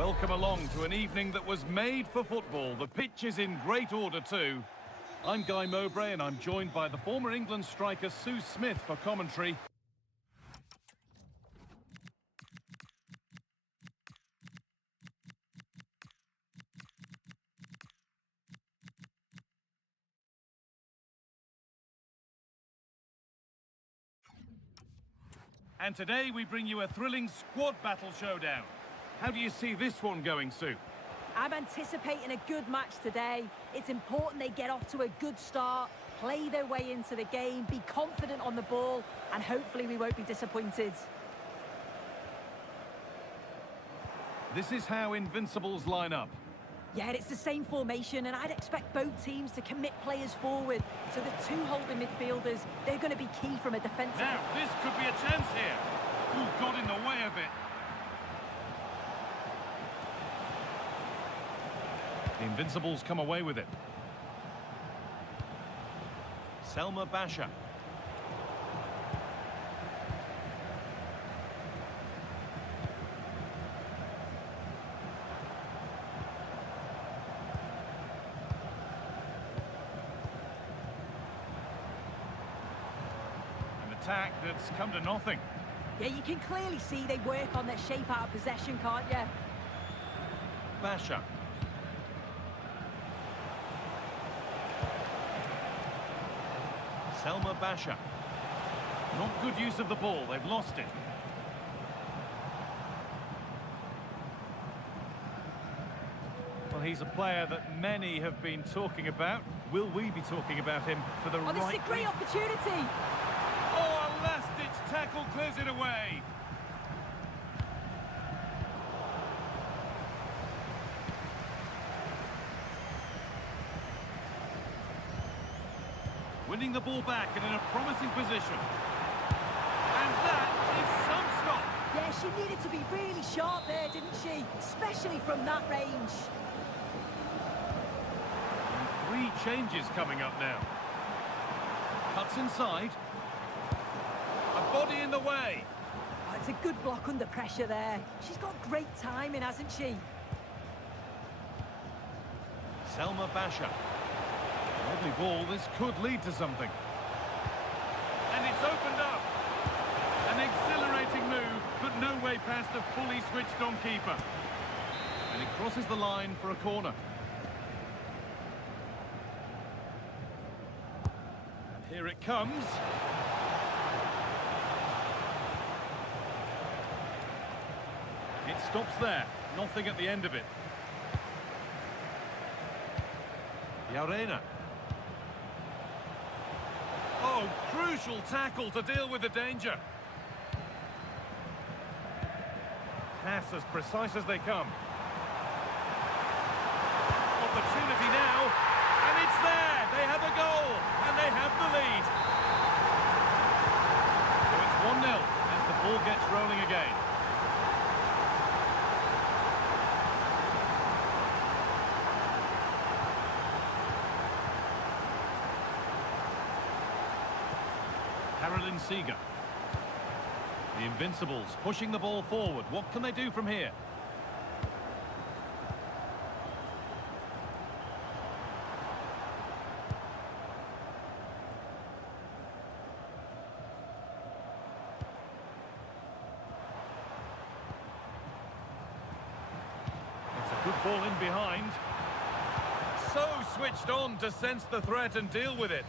Welcome along to an evening that was made for football. The pitch is in great order too. I'm Guy Mowbray and I'm joined by the former England striker Sue Smith for commentary. And today we bring you a thrilling squad battle showdown. How do you see this one going, Sue? I'm anticipating a good match today. It's important they get off to a good start, play their way into the game, be confident on the ball, and hopefully we won't be disappointed. This is how Invincibles line up. Yeah, it's the same formation, and I'd expect both teams to commit players forward. So the two holding midfielders, they're going to be key from a defensive... Now, this could be a chance here. Who got in the way of it? The Invincibles come away with it. Selma Basha. An attack that's come to nothing. Yeah, you can clearly see they work on their shape out of possession, can't you? Basha. Selma Basha. Not good use of the ball, they've lost it. Well, he's a player that many have been talking about. Will we be talking about him for the right... Oh, this is a great opportunity! Oh, a last-ditch tackle clears it away. Winning the ball back and in a promising position. And that is some stop. Yeah, she needed to be really sharp there, didn't she? Especially from that range. And 3 changes coming up now. Cuts inside. A body in the way. Oh, it's a good block under pressure there. She's got great timing, hasn't she? Selma Basha. Lovely ball, this could lead to something. And it's opened up. An exhilarating move, but no way past a fully switched on keeper. And it crosses the line for a corner. And here it comes. It stops there, nothing at the end of it. Yarena. Oh, crucial tackle to deal with the danger. Pass as precise as they come. Opportunity now, and it's there. They have a goal, and they have the lead. So it's 1-0 as the ball gets rolling again. Seeger. The Invincibles pushing the ball forward. What can they do from here? It's a good ball in behind. So switched on to sense the threat and deal with it.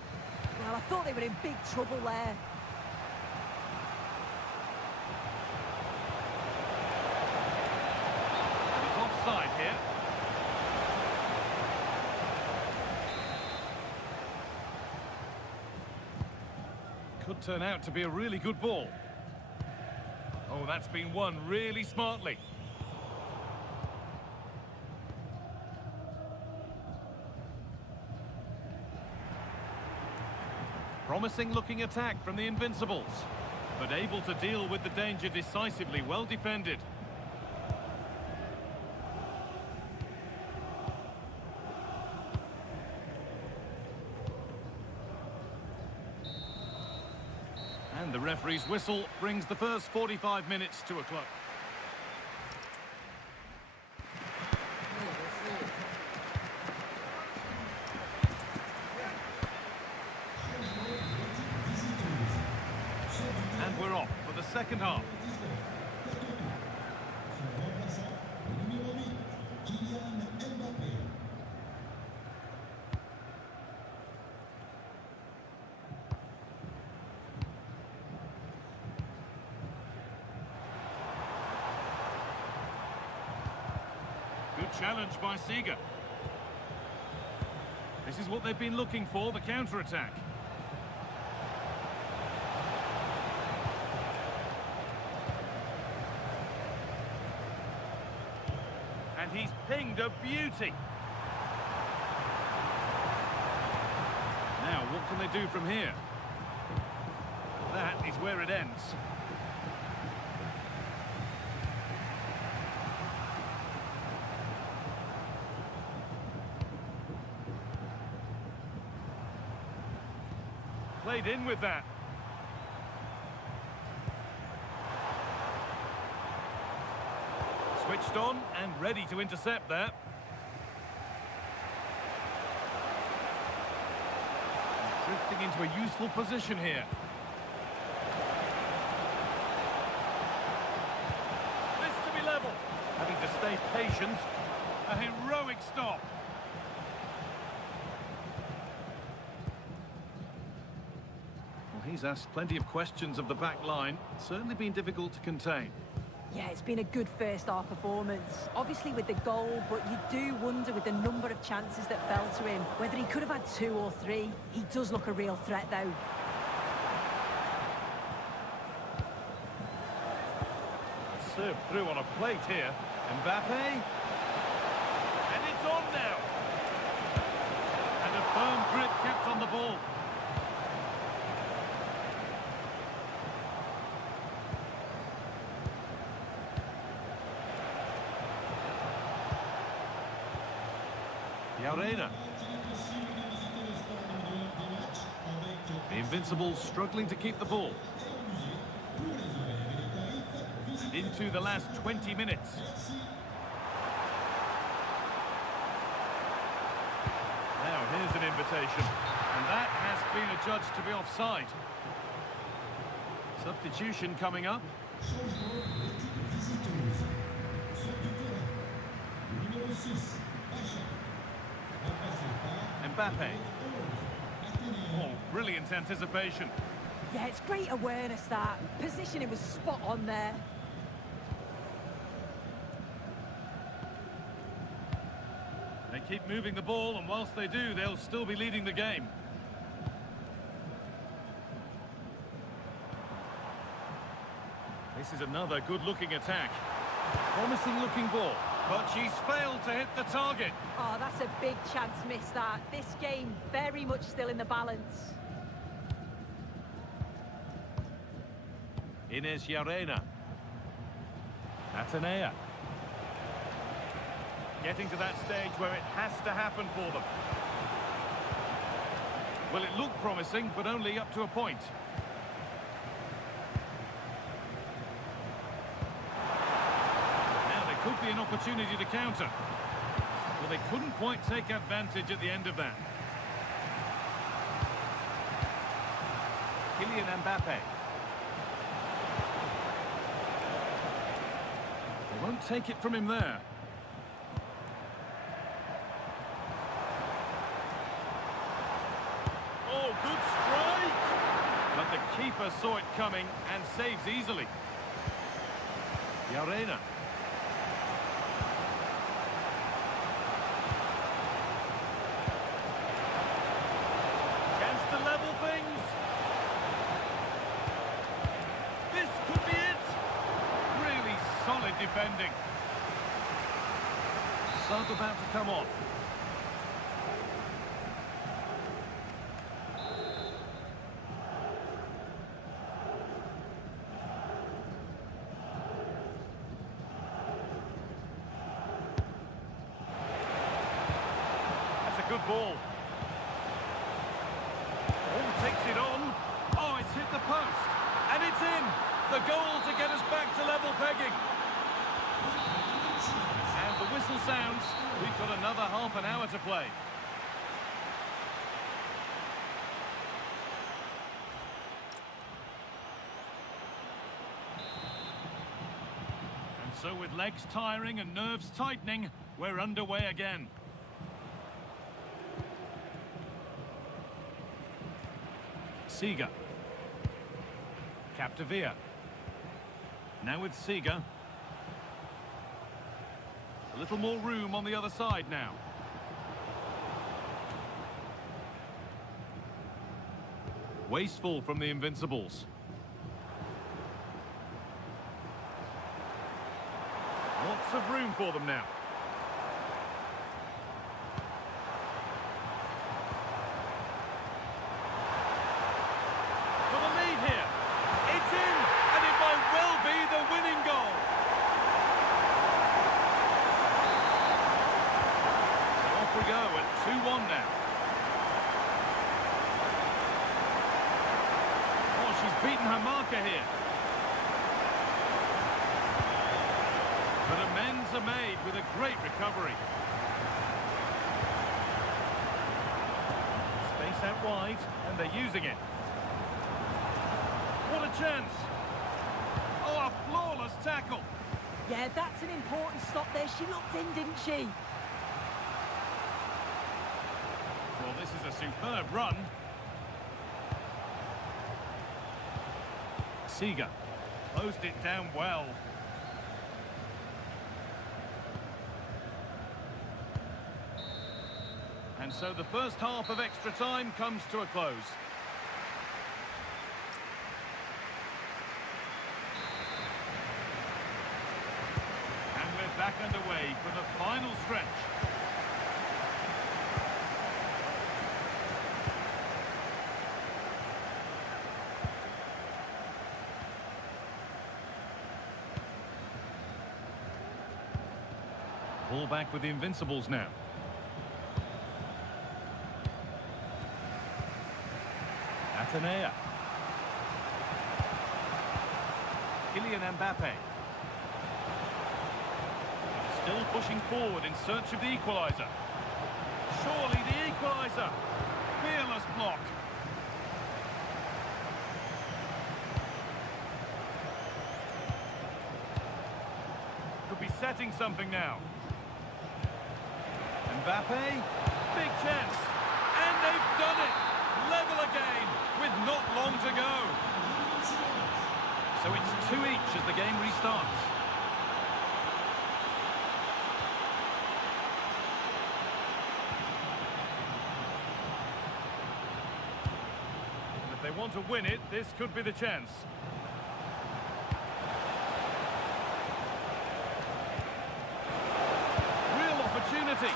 Well, I thought they were in big trouble there. Offside here. Could turn out to be a really good ball. Oh, that's been won really smartly. Promising looking attack from the Invincibles, but able to deal with the danger decisively, well defended. And the referee's whistle brings the first 45 minutes to a close. second half. Good challenge by Seeger. This is what they've been looking for, the counter-attack. And he's pinged a beauty. Now, what can they do from here? That is where it ends. Played in with that. Switched on and ready to intercept that. He's drifting into a useful position here. This to be level. Having to stay patient. A heroic stop. He's asked plenty of questions of the back line. It's certainly been difficult to contain. Yeah, it's been a good first half performance. Obviously with the goal, but you do wonder with the number of chances that fell to him, whether he could have had 2 or 3. He does look a real threat though. Served through on a plate here. Mbappe. And it's on now. And a firm grip kept on the ball. Arena. The Invincibles struggling to keep the ball. And into the last 20 minutes. Now here's an invitation. And that has been adjudged to be offside. Substitution coming up. Mbappe. Oh, brilliant anticipation. Yeah, it's great awareness that. Positioning was spot on there. They keep moving the ball, and whilst they do, they'll still be leading the game. This is another good-looking attack. Promising-looking ball. But she's failed to hit the target. Oh, that's a big chance missed that. This game very much still in the balance. Ines Yarena. Atenea. Getting to that stage where it has to happen for them. Well, it looked promising, but only up to a point. Could be an opportunity to counter. Well, they couldn't quite take advantage at the end of that. Kylian Mbappe. They won't take it from him there. Oh, good strike! But the keeper saw it coming and saves easily. Yarena. Defending. Sub about to come on. That's a good ball. Oh, takes it on. Oh, it's hit the post. And it's in. The goal to get us back to level pegging. And the whistle sounds. We've got another half an hour to play. So with legs tiring and nerves tightening, we're underway again. Seeger. Capdevia. Now with Seeger. A little more room on the other side now. Wasteful from the Invincibles. Lots of room for them now. For the lead here. It's in, and it might well be the winning goal. So off we go at 2-1 now. Oh, she's beaten her marker here. But amends are made with a great recovery. Space out wide, and they're using it. What a chance! Oh, a flawless tackle! Yeah, that's an important stop there. She looked in, didn't she? Well, this is a superb run. Seeger closed it down well. And so the first half of extra time comes to a close. And we're back underway for the final stretch. Ball back with the Invincibles now. Atenea. Kylian Mbappe. Still pushing forward in search of the equaliser. Surely the equaliser. Fearless block. Could be setting something now. Mbappe. Big chance. And they've done it. Level again with not long to go. So it's 2 each as the game restarts. If they want to win it, this could be the chance. Real opportunity.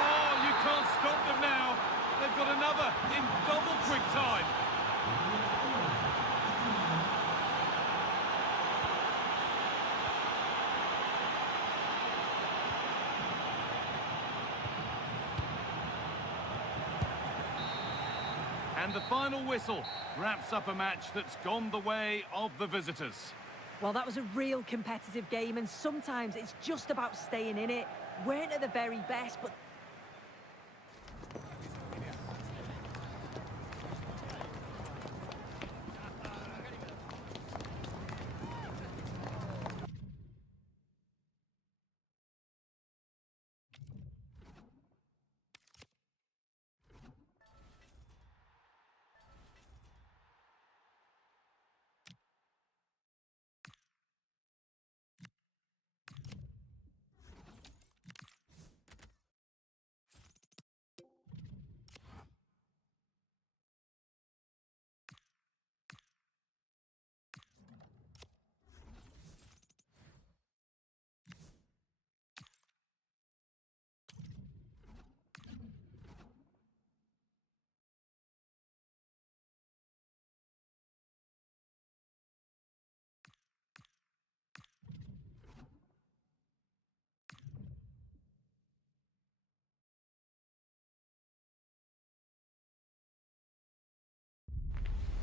Oh, you can't stop them now. They've got another in double quick time. And the final whistle wraps up a match that's gone the way of the visitors. Well, that was a real competitive game, and sometimes it's just about staying in it. Weren't at the very best, but...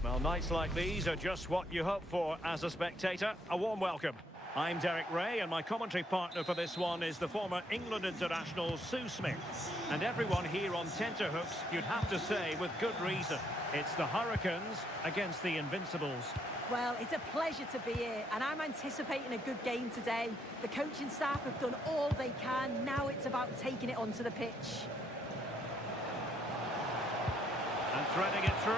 Well, nights like these are just what you hope for as a spectator. A warm welcome. I'm Derek Ray, and my commentary partner for this one is the former England international Sue Smith. And everyone here on tenterhooks, you'd have to say, with good reason. It's the Hurricanes against the Invincibles. Well, it's a pleasure to be here, and I'm anticipating a good game today. The coaching staff have done all they can. Now it's about taking it onto the pitch. And threading it through.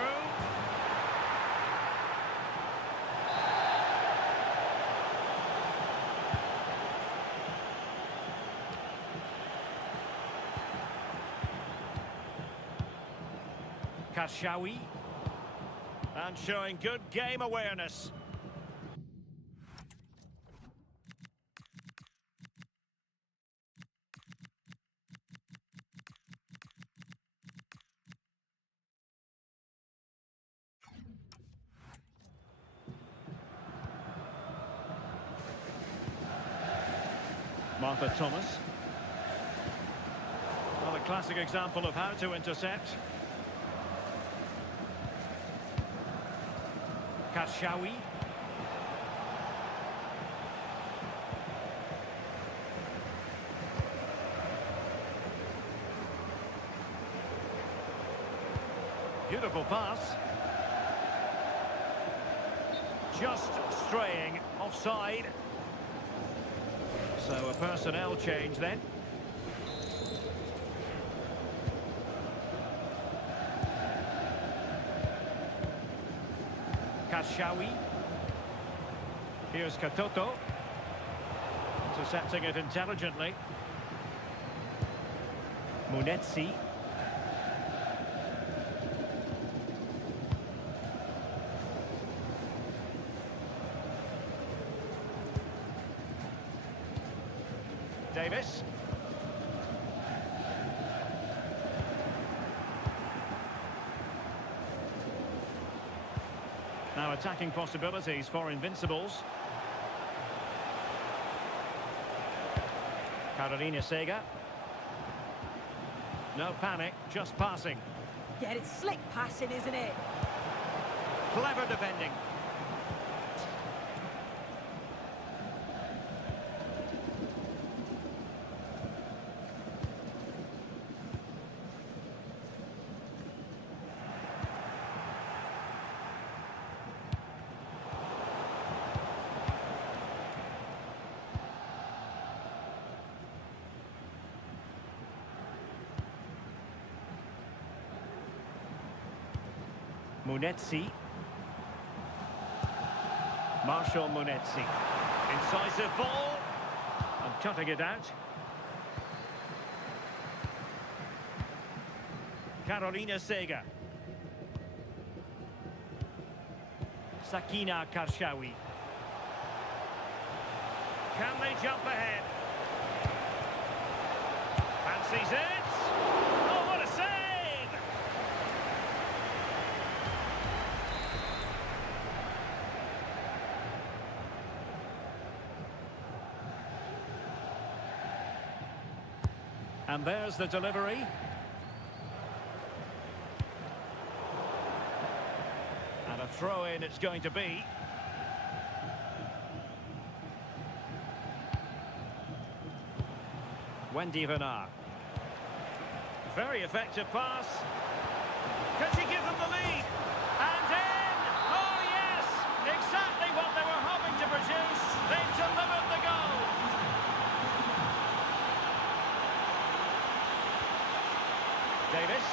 Kashawi, and showing good game awareness. Martha Thomas. Well, a classic example of how to intercept. Kashawi. Beautiful pass. Just straying offside. So a personnel change then. Kashawi. Here's Katoto. Intercepting it intelligently. Munetsi. Davis. Now attacking possibilities for Invincibles. Carolina Sega. No panic, just passing. Yeah, it's slick passing, isn't it? Clever defending. Munetsi. Marshall Munetsi. Incisive ball. And cutting it out. Carolina Sega. Sakina Karshawi. Can they jump ahead? Fancies it. Oh, what a save! And there's the delivery. And a throw-in it's going to be. Wendy Renard. Very effective pass. Can she give them the lead? And in! Oh yes! Exactly what they were hoping to produce. They've delivered the goal. Davis.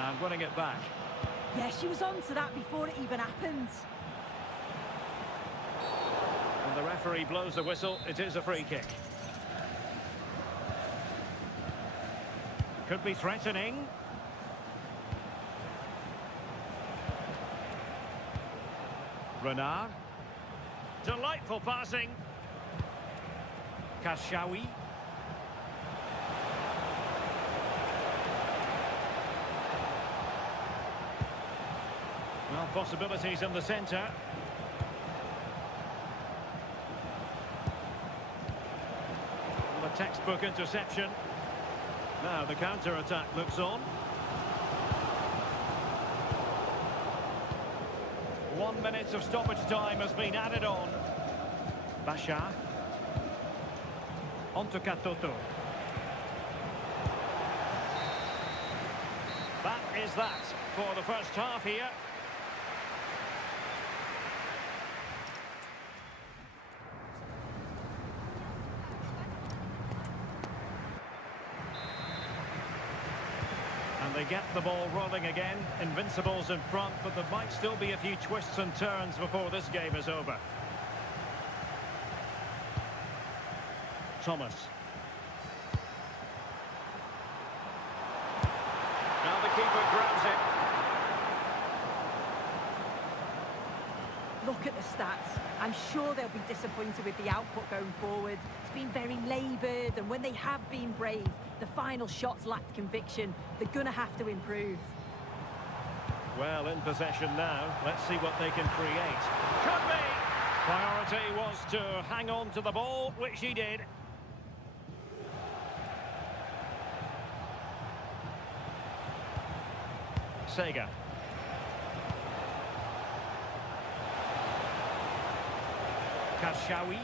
And winning it back. Yeah, she was on to that before it even happened. And the referee blows the whistle. It is a free kick. Could be threatening. Renard. Delightful passing. Kashawi. Well, possibilities in the centre. The textbook interception. Now the counter-attack looks on. 1-0 1 minute of stoppage time has been added on. Basha. On to Katoto. That is that for the first half here. And they get the ball rolling again. Invincibles in front, but there might still be a few twists and turns before this game is over. Thomas. Now the keeper grabs it. Look at the stats. I'm sure they'll be disappointed with the output going forward. It's been very laboured, and when they have been brave, the final shots lacked conviction. They're going to have to improve. Well, in possession now. Let's see what they can create. Could be! Priority was to hang on to the ball, which he did. Sega. Karshawi.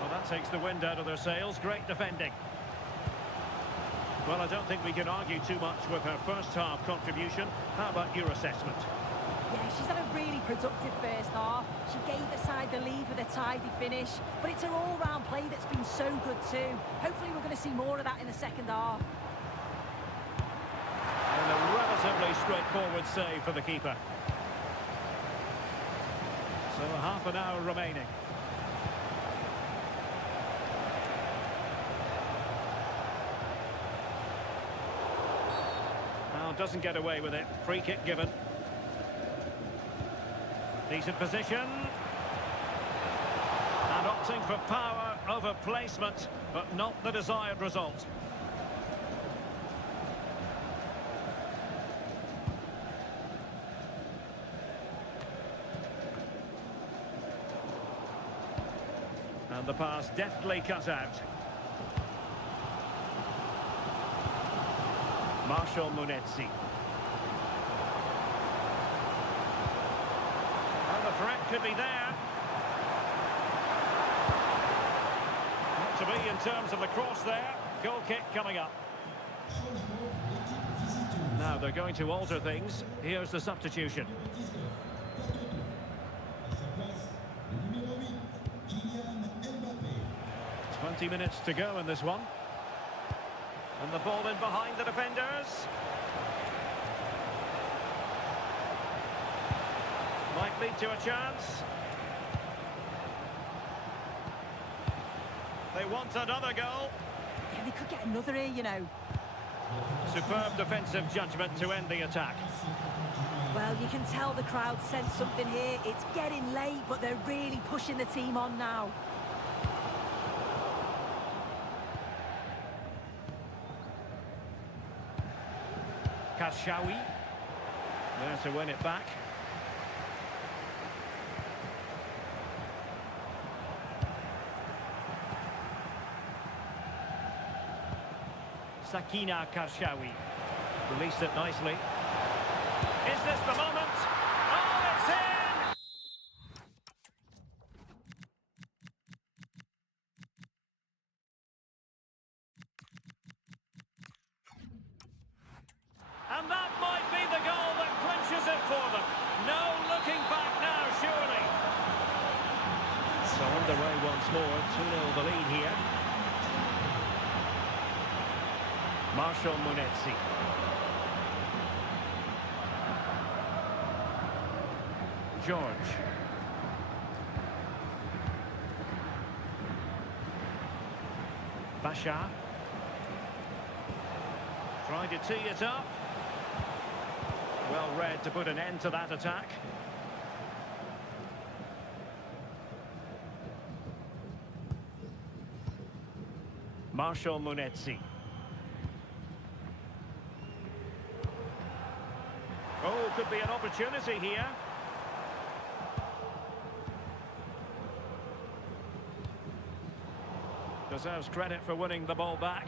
Well, that takes the wind out of their sails. Great defending. Well, I don't think we can argue too much with her first half contribution. How about your assessment? Yeah, she's had a really productive first half. She gave the side the lead with a tidy finish, but it's her all-round play that's been so good too. Hopefully we're going to see more of that in the second half. And a relatively straightforward save for the keeper. So half an hour remaining. Now doesn't get away with it. Free kick given. Decent position. And opting for power over placement, but not the desired result. And the pass deftly cut out. Marshall Munetsi. And the threat could be there. Not to be in terms of the cross there. Goal kick coming up. Now they're going to alter things. Here's the substitution. 20 minutes to go in this one. And the ball in behind the defenders. Might lead to a chance. They want another goal. Yeah, they could get another here, you know. Superb defensive judgment to end the attack. Well, you can tell the crowd sense something here. It's getting late, but they're really pushing the team on now. Karshawi. There to win it back. Sakina Karshawi. Released it nicely. Is this the moment? Oh, it's in! And that might be the goal that clinches it for them. No looking back now, surely. So underway once more, 2-0 the lead here. Marshall Munetsi. George. Basha. Trying to tee it up. Well read to put an end to that attack. Marshall Munetsi. Oh, could be an opportunity here. Deserves credit for winning the ball back.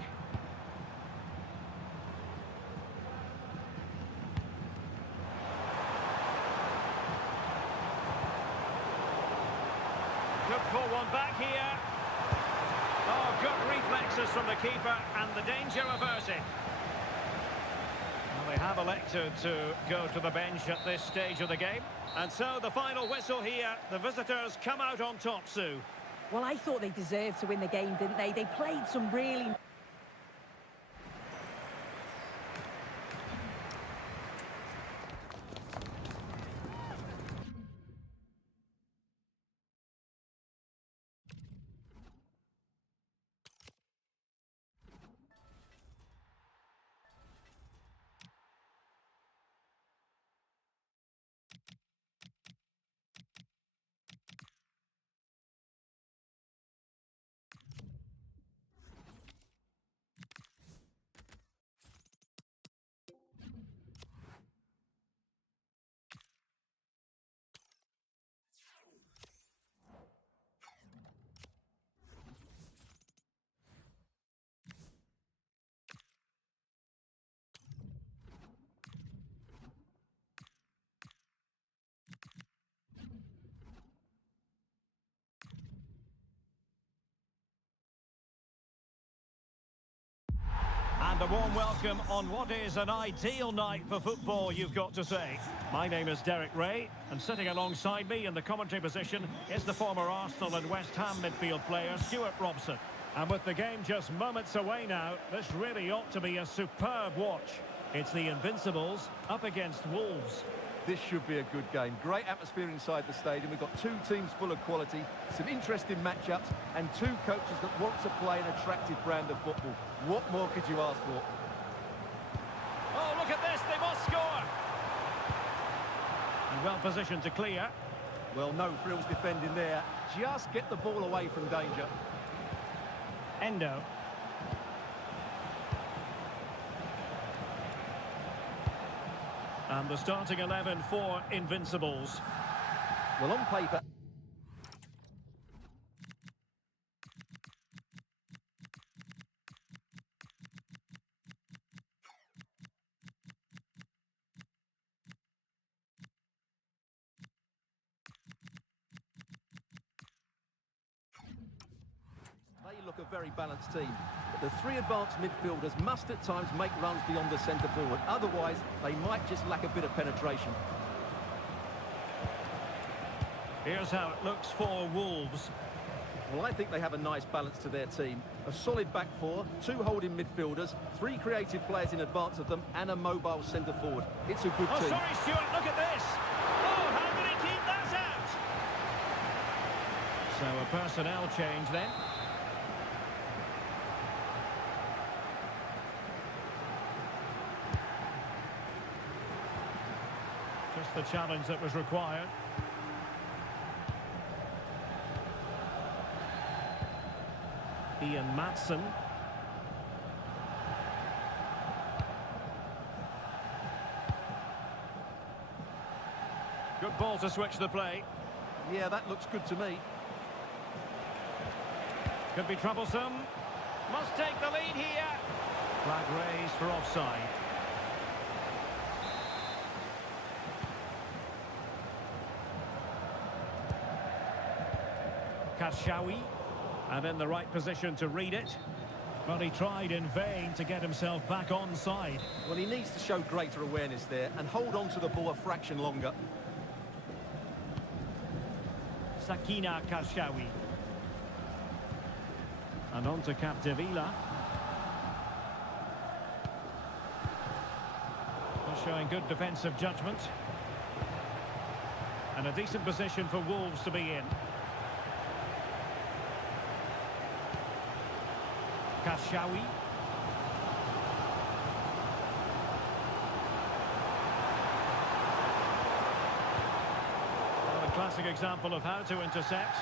Could pull one back here. Oh, good reflexes from the keeper, and the danger averted. Well, they have elected to go to the bench at this stage of the game. And so the final whistle here. The visitors come out on top, Sue. Well, I thought they deserved to win the game, didn't they? They played some really... And a warm welcome on what is an ideal night for football, you've got to say. My name is Derek Ray, and sitting alongside me in the commentary position is the former Arsenal and West Ham midfield player, Stuart Robson. And with the game just moments away now, this really ought to be a superb watch. It's the Invincibles up against Wolves. This should be a good game. Great atmosphere inside the stadium. We've got two teams full of quality, some interesting matchups, and two coaches that want to play an attractive brand of football. What more could you ask for? Oh, look at this, they must score! And well positioned to clear. Well, no frills defending there. Just get the ball away from danger. Endo. And the starting 11 for Invincibles. Well, on paper... They look a very balanced team. But the three advanced midfielders must at times make runs beyond the centre forward. Otherwise, they might just lack a bit of penetration. Here's how it looks for Wolves. Well, I think they have a nice balance to their team. A solid back four, two holding midfielders, three creative players in advance of them, and a mobile centre forward. It's a good team. Sorry, Stuart, look at this. Oh, how did he keep that out? So a personnel change then. Just the challenge that was required. Ian Maatsen. Good ball to switch the play. Yeah, that looks good to me. Could be troublesome. Must take the lead here. Flag raised for offside. Kashawi. And in the right position to read it. But he tried in vain to get himself back onside. Well, he needs to show greater awareness there and hold on to the ball a fraction longer. Sakina Kashawi. And on to Capdevila. Showing good defensive judgment. And a decent position for Wolves to be in. Kashawi. Well, a classic example of how to intercept.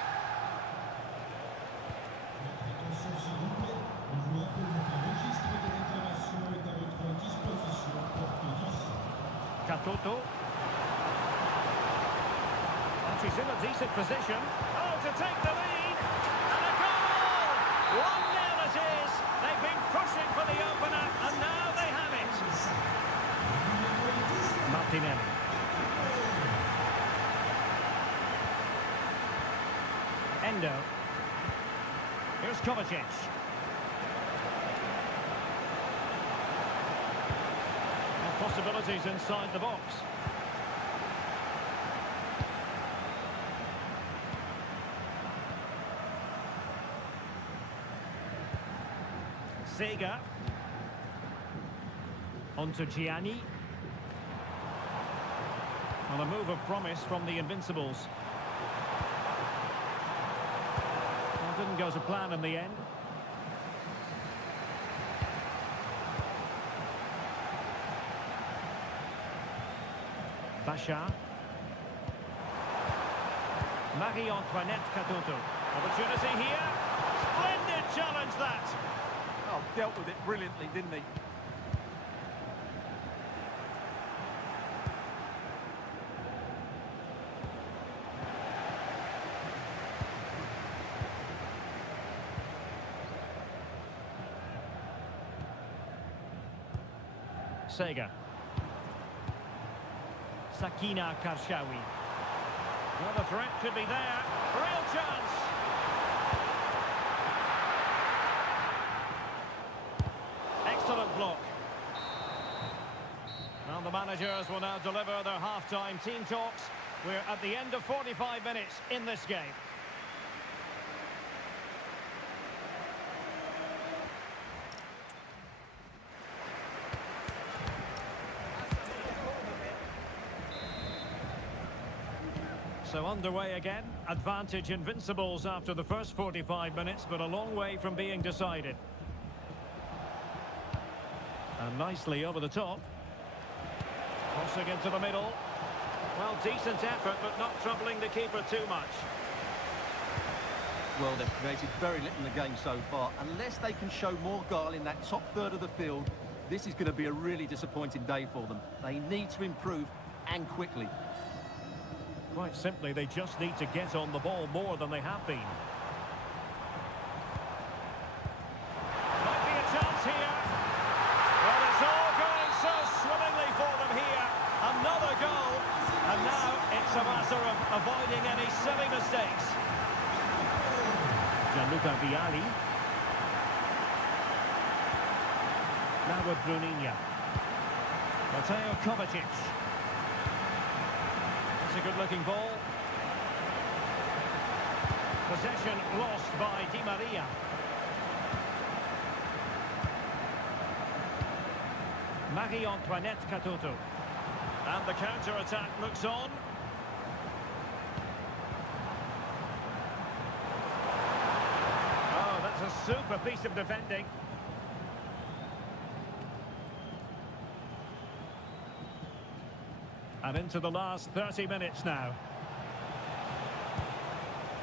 Katoto. And she's in a decent position. Oh, to take the lead. And a goal! 1-0 it is. They've been pushing for the opener, and now they have it. Martinelli. Endo. Here's Kovacic. And possibilities inside the box. Sega. On to Gianni. On a move of promise from the Invincibles. Well, didn't go to plan in the end. Basha. Marie-Antoinette Katoto. Opportunity here. Splendid challenge that. Oh, dealt with it brilliantly, didn't he? Sega. Sakina Karshawi. Well, the threat could be there. Real chance. Excellent block. Well, the managers will now deliver their half-time team talks. We're at the end of 45 minutes in this game. So underway again. Advantage Invincibles after the first 45 minutes, but a long way from being decided. And nicely over the top. Crossing into the middle. Well, decent effort, but not troubling the keeper too much. Well, they've created very little in the game so far. Unless they can show more guile in that top third of the field, this is going to be a really disappointing day for them. They need to improve, and quickly. Quite simply, they just need to get on the ball more than they have been. Might be a chance here. Well, it's all going so swimmingly for them here. Another goal. And now it's a matter of avoiding any silly mistakes. Gianluca Vialli. Now with Bruninia. Mateo Kovacic. It's a good-looking ball. Possession lost by Di Maria. Marie-Antoinette Katoto. And the counter-attack looks on. Oh, that's a super piece of defending. And into the last 30 minutes now.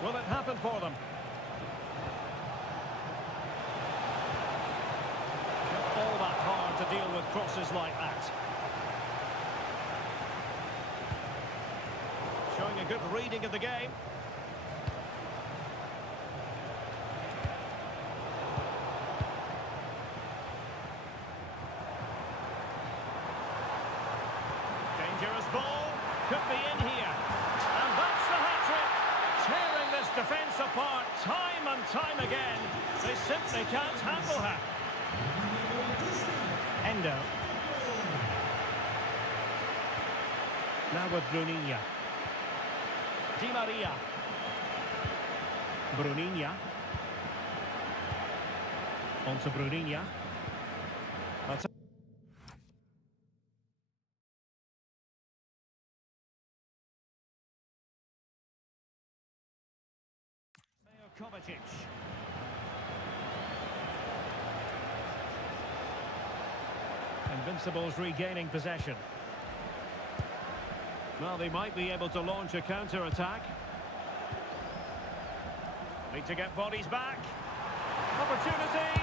Will it happen for them? Not all that hard to deal with crosses like that. Showing a good reading of the game. Dangerous ball, could be in here, and that's the hat-trick, tearing this defence apart time and time again. They simply can't handle her. Endo. Now with Bruninia. Di Maria. Bruninia. On to Bruninia. Kovacic. Invincibles regaining possession. Well, they might be able to launch a counter-attack. Need to get bodies back. Opportunity.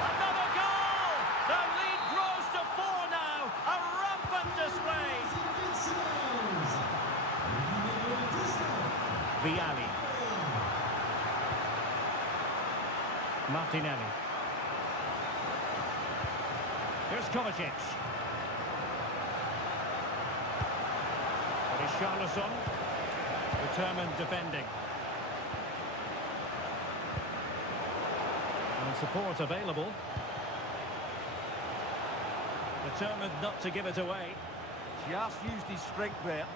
Another goal! The lead grows to 4 now. A rampant display. Vialli. Martinelli. Here's Kovacic. It is Charleston. Determined defending. And support available. Determined not to give it away. Just used his strength there.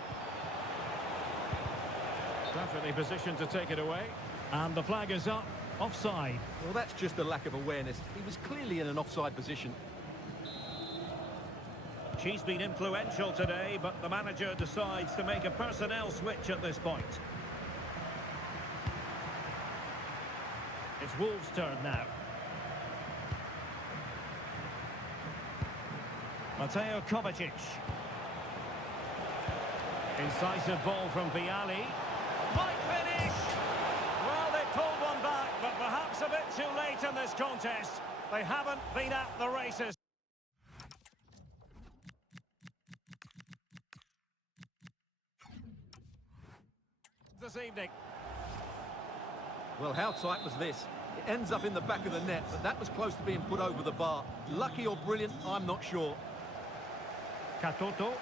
Perfectly positioned to take it away. And the flag is up. Offside. Well, that's just a lack of awareness. He was clearly in an offside position. She's been influential today, but the manager decides to make a personnel switch at this point. It's Wolves' turn now. Mateo Kovacic. Incisive ball from Vialli. Might finish! Well, they pulled one back, but perhaps a bit too late in this contest. They haven't been at the races this evening. Well, how tight was this? It ends up in the back of the net, but that was close to being put over the bar. Lucky or brilliant, I'm not sure. Katoto.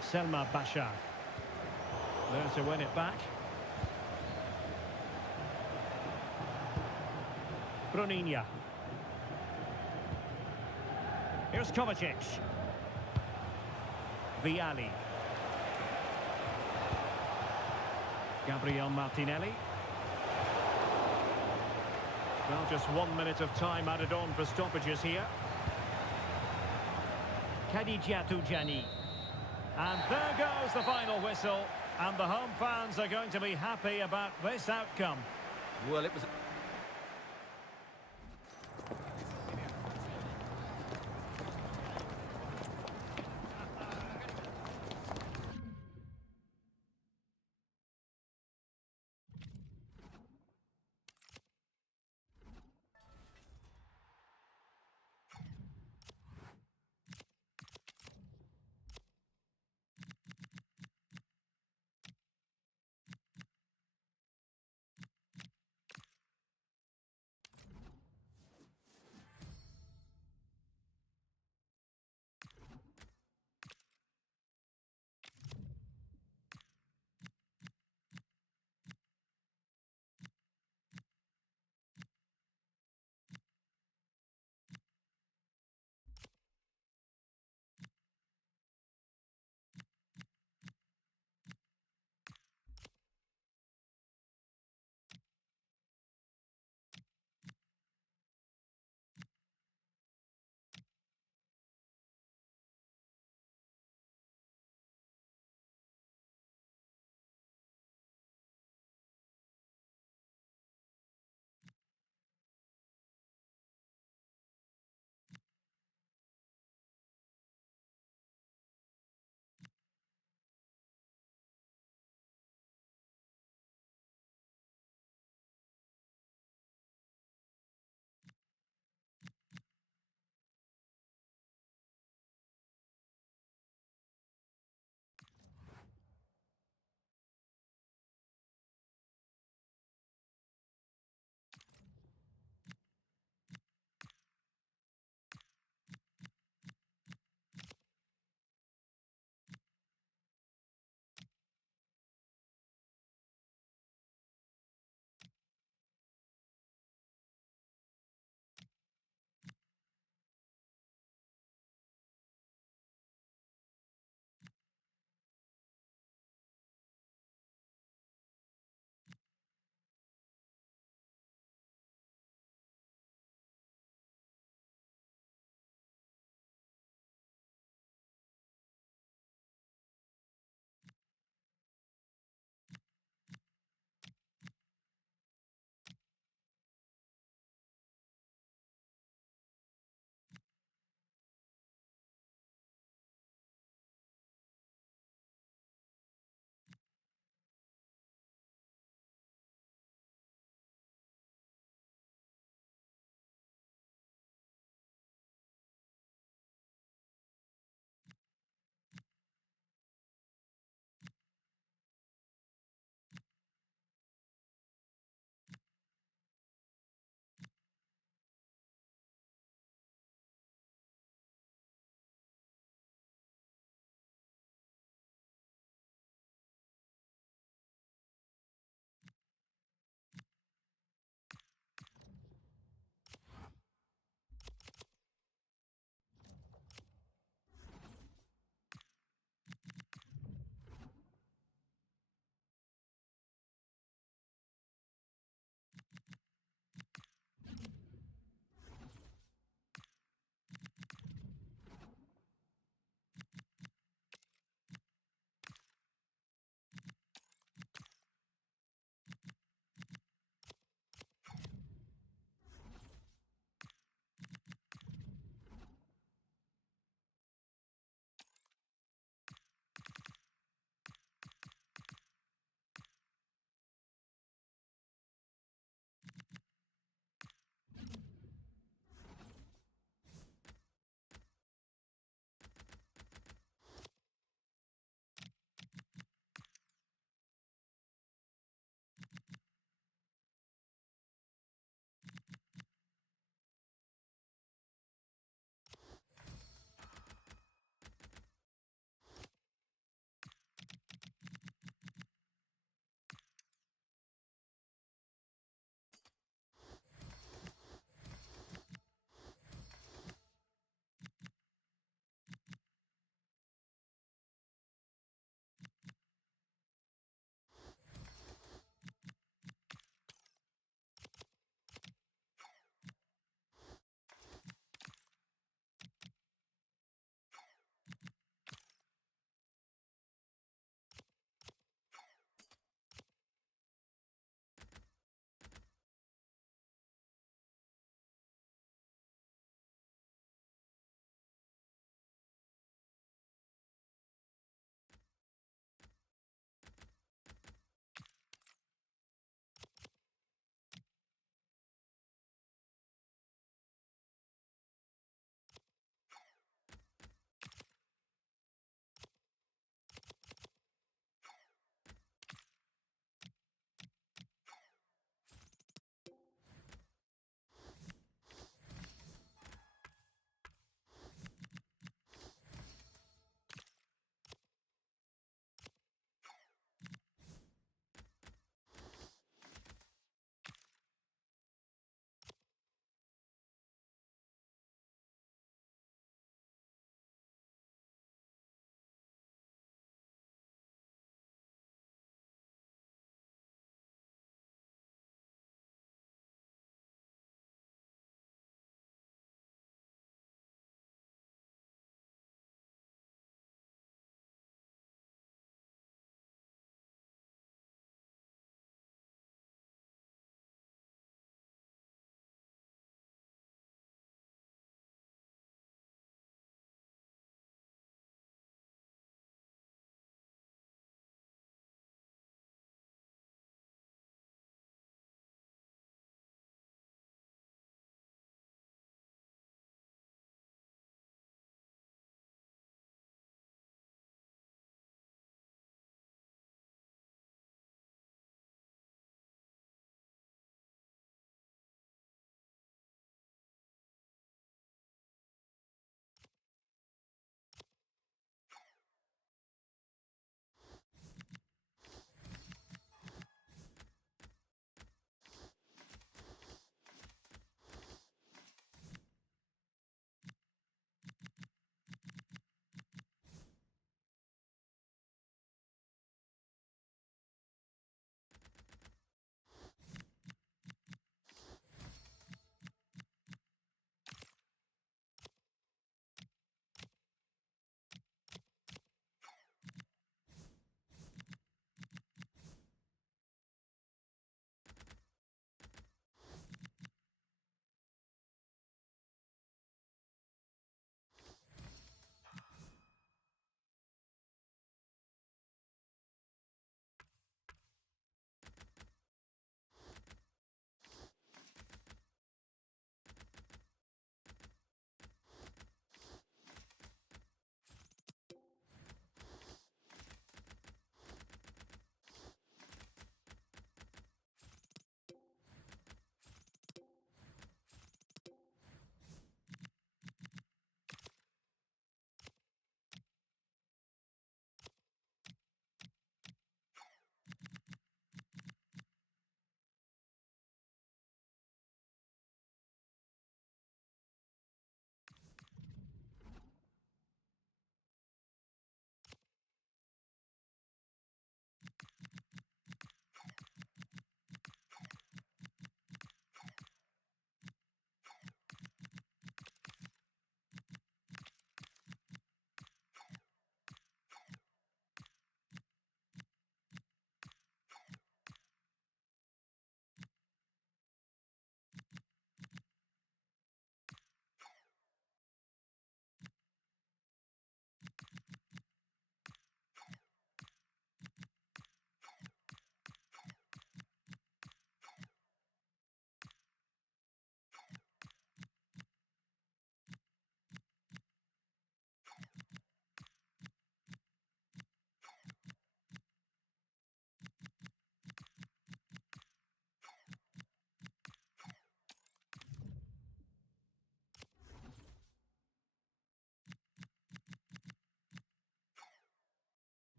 Selma Bashar. There to win it back. Bruninia. Here's Kovacic. Vialli. Gabriel Martinelli. Well, just 1 minute of time added on for stoppages here. Khadija Toujani. And there goes the final whistle. And the home fans are going to be happy about this outcome. Well, it was...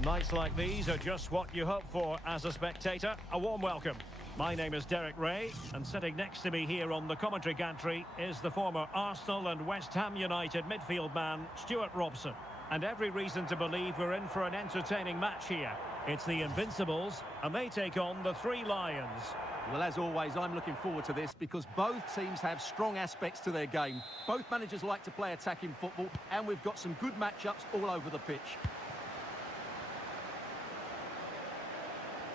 Well, nights like these are just what you hope for as a spectator. A warm welcome. My name is Derek Ray, and sitting next to me here on the commentary gantry is the former Arsenal and West Ham United midfield man, Stuart Robson. And every reason to believe we're in for an entertaining match here. It's the Invincibles, and they take on the Three Lions. Well, as always, I'm looking forward to this because both teams have strong aspects to their game. Both managers like to play attacking football, and we've got some good matchups all over the pitch.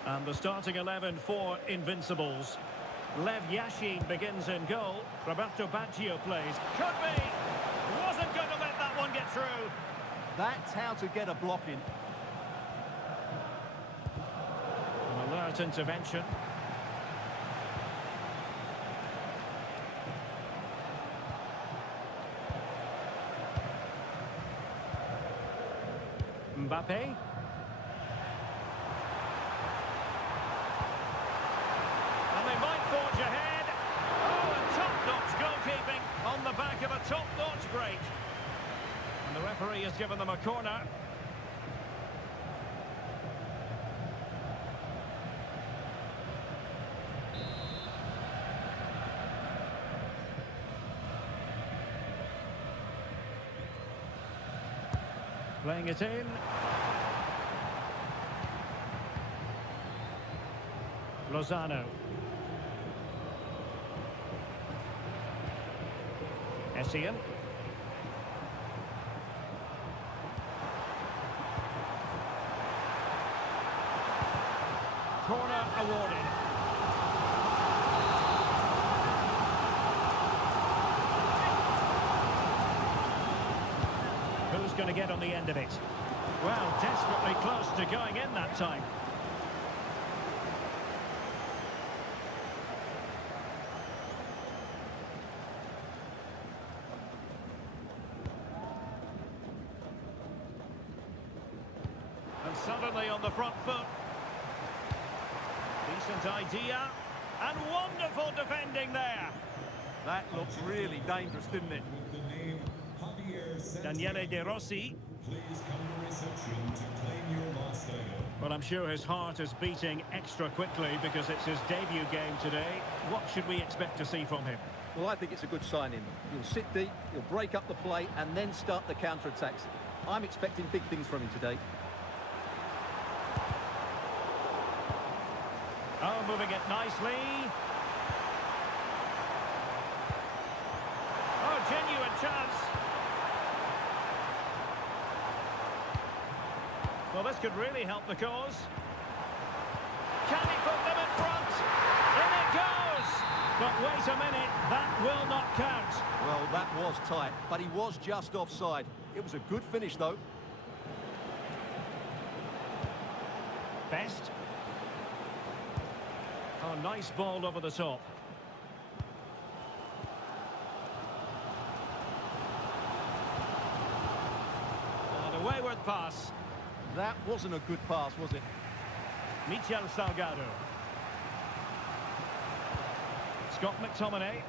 And the starting 11 for Invincibles. Lev Yashin begins in goal. Roberto Baggio plays. Could be! Wasn't going to let that one get through. That's how to get a block in. An alert intervention. Mbappe. And they might forge ahead. Oh, and top-notch goalkeeping on the back of a top-notch break. And the referee has given them a corner. Playing it in. Lozano. Essien. Corner awarded. Who's going to get on the end of it? Well, desperately close to going in that time. And suddenly on the front foot. Decent idea. And wonderful defending there. That looked really dangerous, didn't it? Daniele De Rossi. Please come to reception to claim your last item. Well, I'm sure his heart is beating extra quickly because it's his debut game today. What should we expect to see from him? Well, I think it's a good signing. He'll sit deep, he'll break up the play, and then start the counter-attacks. I'm expecting big things from him today. Oh, moving it nicely. Oh, genuine chance. Well, this could really help the cause. Can he put them in front? In it goes! But wait a minute, that will not count. Well, that was tight, but he was just offside. It was a good finish, though. Best. Oh, nice ball over the top. And a wayward pass. That wasn't a good pass, was it? Michel Salgado. Scott McTominay.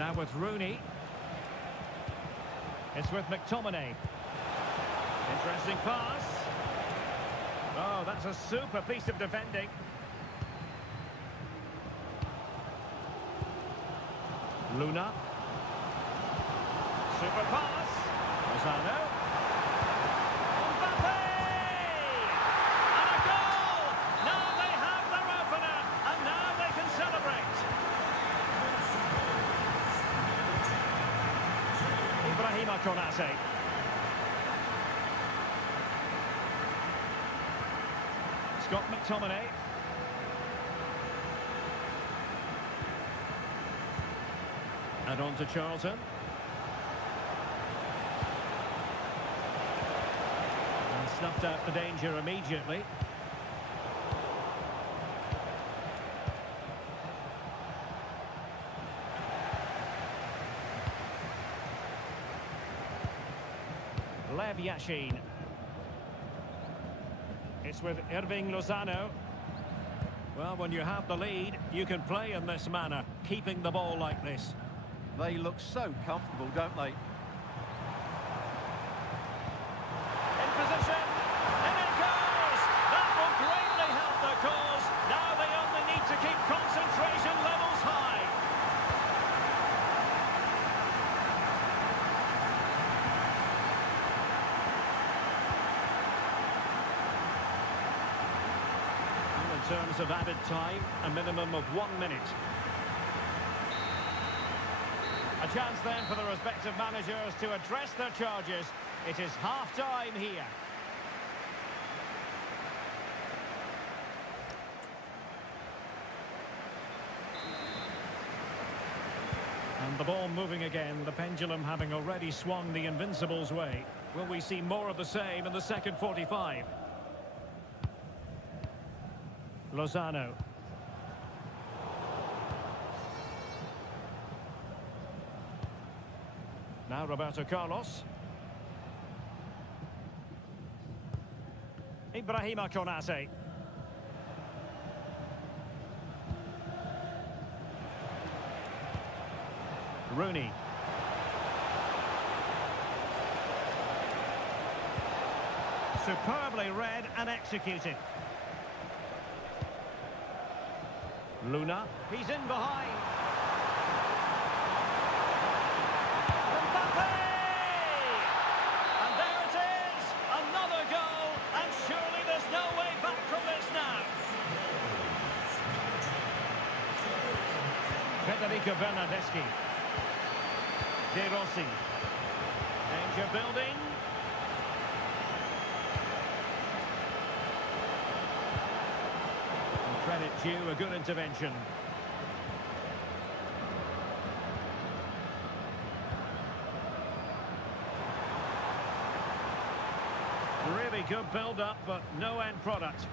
Now with Rooney. It's with McTominay. Interesting pass. Oh, that's a super piece of defending. Luna. Super pass. Lozano. Mbappe! And a goal! Now they have their opener, and now they can celebrate. Ibrahima Konate. Scott McTominay. And on to Charlton. And snuffed out the danger immediately. Lev Yashin. It's with Irving Lozano. Well, when you have the lead, you can play in this manner, keeping the ball like this. They look so comfortable, don't they? terms of added time, a minimum of 1 minute. A chance then for the respective managers to address their charges. It is half-time here. And the ball moving again, the pendulum having already swung the Invincibles' way. Will we see more of the same in the second 45? Lozano. Now Roberto Carlos. Ibrahima Konate. Rooney. Superbly read and executed. Luna. He's in behind. Mbappe! And there it is! Another goal, and surely there's no way back from this now. Federico Bernardeschi. De Rossi. Danger building. And credit due, a good intervention. Really good build-up, but no end product.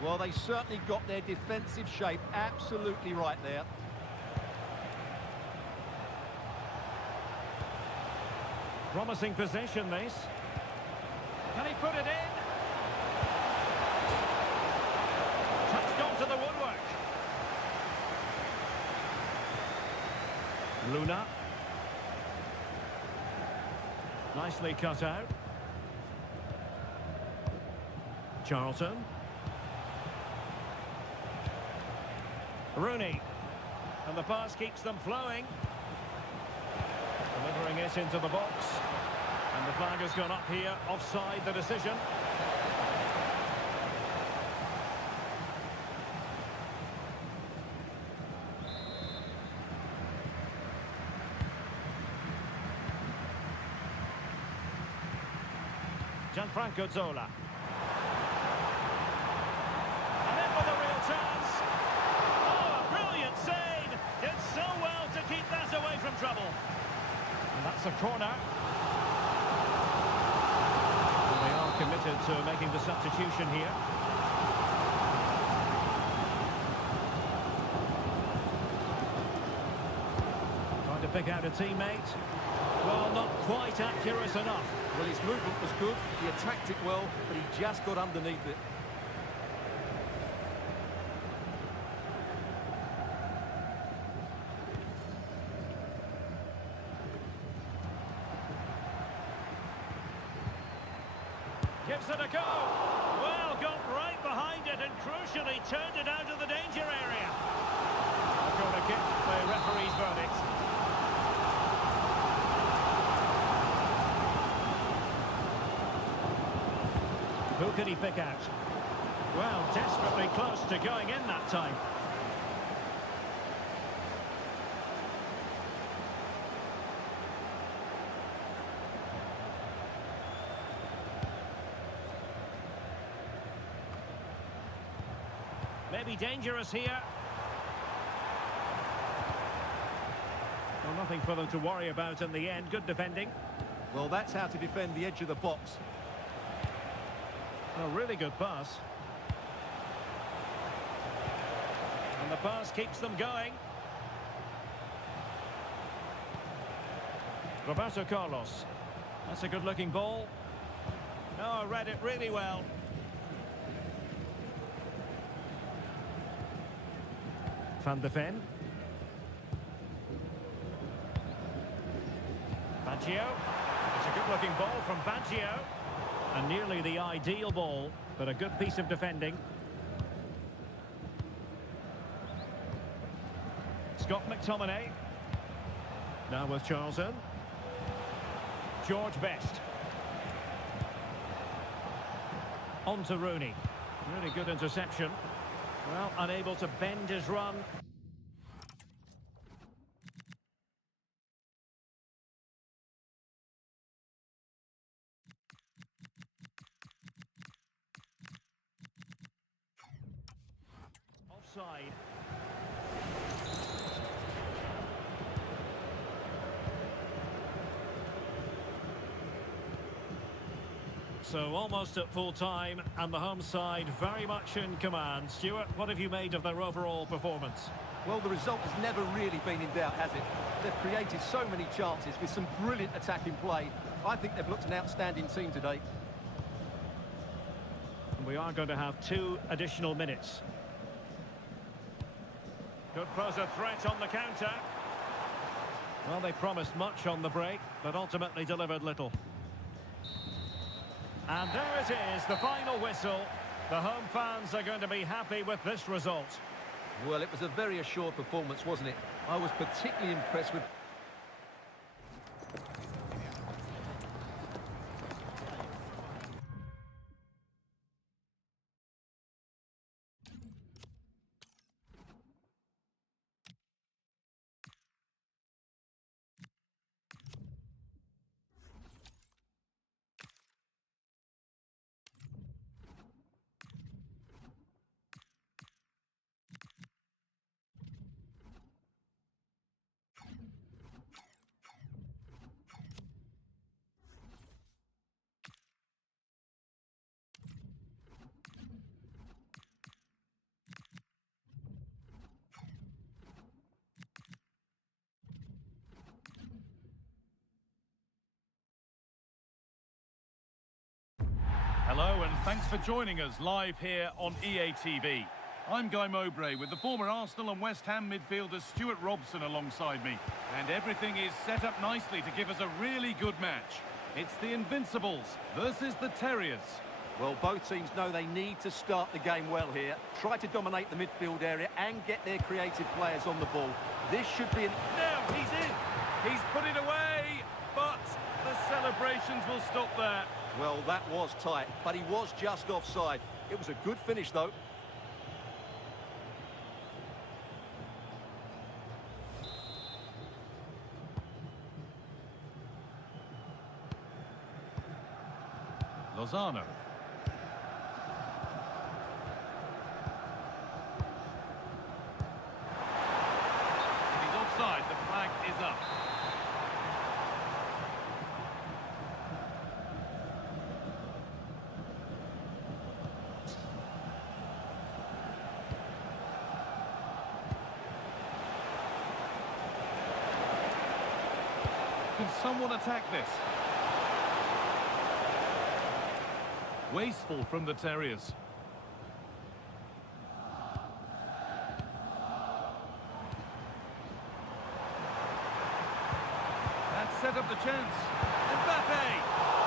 Well, they certainly got their defensive shape absolutely right there. Promising possession, this. Can he put it in? Touched onto the woodwork. Luna. Nicely cut out. Charlton. Rooney. And the pass keeps them flowing. Delivering it into the box. And the flag has gone up here, offside the decision. Gianfranco Zola. And in with a real chance. Oh, a brilliant save. Did so well to keep that away from trouble. And that's a corner. Well, they are committed to making the substitution here. Trying to pick out a teammate. Well, not quite accurate enough. Well, his movement was good, he attacked it well, but he just got underneath it. Gives it a go. Well, got right behind it and crucially turned it out of the danger area. A corner kick, the referee's verdict. Who can he pick out? Well, desperately close to going in that time. Maybe dangerous here. Well, nothing for them to worry about in the end. Good defending. Well, that's how to defend the edge of the box. A really good pass. And the pass keeps them going. Roberto Carlos. That's a good-looking ball. Oh, read it really well. Van de Ven. Baggio. It's a good-looking ball from Baggio. And nearly the ideal ball, but a good piece of defending. Scott McTominay. Now with Charlton. George Best. On to Rooney. Really good interception. Well, unable to bend his run. Offside. So almost at full time, and the home side very much in command. Stuart, what have you made of their overall performance? Well, the result has never really been in doubt, has it? They've created so many chances with some brilliant attacking play. I think they've looked an outstanding team today. We are going to have 2 additional minutes. Could pose a threat on the counter. Well, they promised much on the break, but ultimately delivered little. And there it is, the final whistle. The home fans are going to be happy with this result. Well, it was a very assured performance, wasn't it? I was particularly impressed with... Hello and thanks for joining us live here on EA TV. I'm Guy Mowbray with the former Arsenal and West Ham midfielder Stuart Robson alongside me. And everything is set up nicely to give us a really good match. It's the Invincibles versus the Terriers. Well, both teams know they need to start the game well here. Try to dominate the midfield area and get their creative players on the ball. This should be an... Now he's in. He's put it away, but the celebrations will stop there. Well, that was tight, but he was just offside. It was a good finish, though. Lozano. He's offside. The flag is up. Can someone attack this? Wasteful from the Terriers. That set up the chance. Mbappe!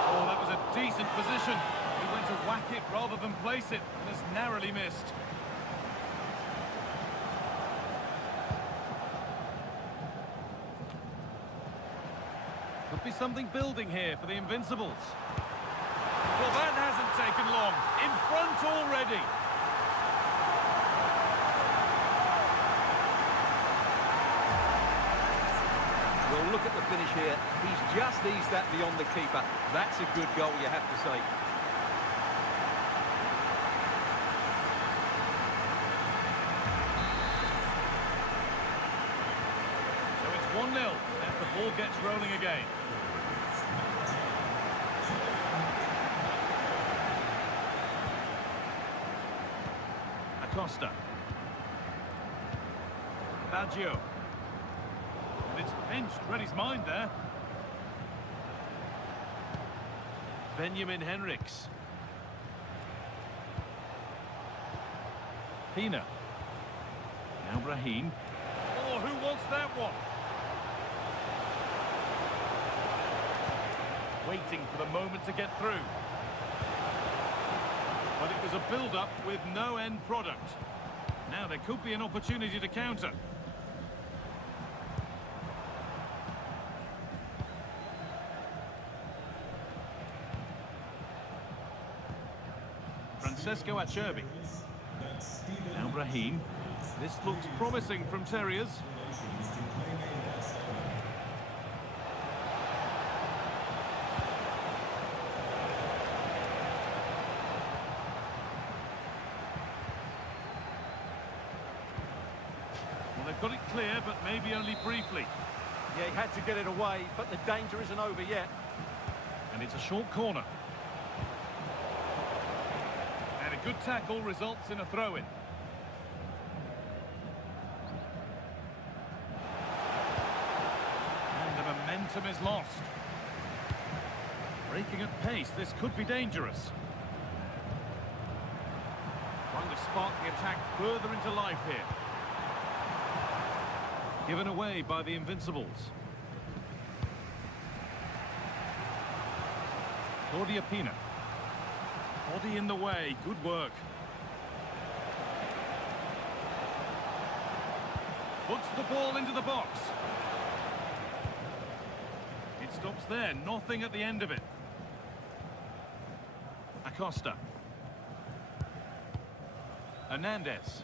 Oh, that was a decent position. He went to whack it rather than place it, and has narrowly missed. Could be something building here for the Invincibles. Well, that hasn't taken long. In front already. Well, look at the finish here. He's just eased that beyond the keeper. That's a good goal, you have to say. So it's 1-0 as the ball gets rolling again. Costa. Baggio. And it's pinched, read his mind there. Benjamin Henriks. Pina. Now Brahim. Oh, who wants that one? Waiting for the moment to get through. But it was a build-up with no end product. Now there could be an opportunity to counter. Francesco Acerbi. Now Raheem. This looks promising from Terriers. Congratulations to claiming your milestone. Well, they've got it clear, but maybe only briefly. Yeah, he had to get it away, but the danger isn't over yet. And it's a short corner. And a good tackle results in a throw-in. And the momentum is lost. Breaking at pace, this could be dangerous. Trying to spark the attack further into life here. Given away by the Invincibles. Claudia Pina. Body in the way, good work. Puts the ball into the box. It stops there, nothing at the end of it. Acosta. Hernandez.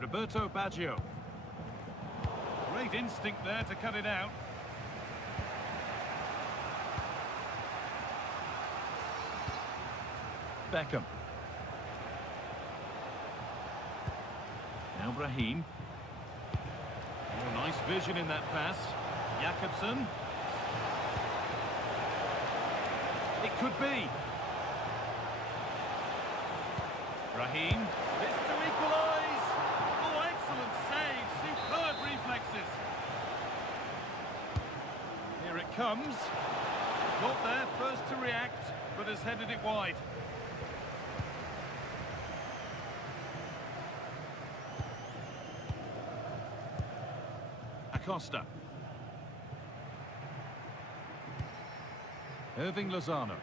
Roberto Baggio. Great instinct there to cut it out. Beckham. Now Brahim. Oh, nice vision in that pass. Jakobsen. It could be. Brahim. This to equalise. Oh, excellent save. Superb reflexes. Here it comes. Got there first to react, but has headed it wide. Acosta. Irving Lozano.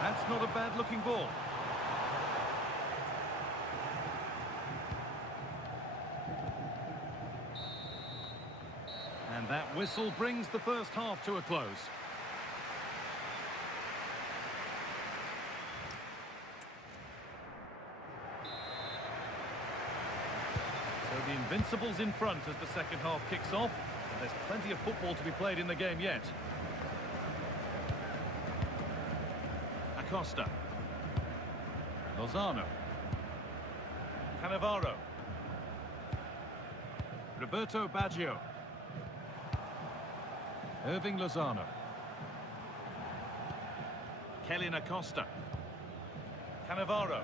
That's not a bad-looking ball. And that whistle brings the first half to a close. So the Invincibles in front as the second half kicks off. And there's plenty of football to be played in the game yet. Acosta. Lozano. Cannavaro. Roberto Baggio. Irving Lozano. Kellyn Acosta. Cannavaro.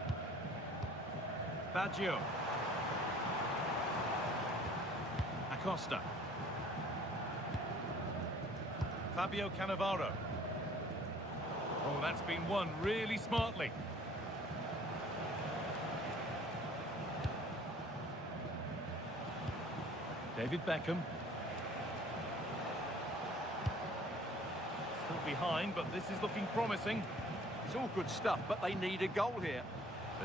Baggio. Acosta. Fabio Cannavaro. Oh, that's been won really smartly. David Beckham. Still behind, but this is looking promising. It's all good stuff, but they need a goal here.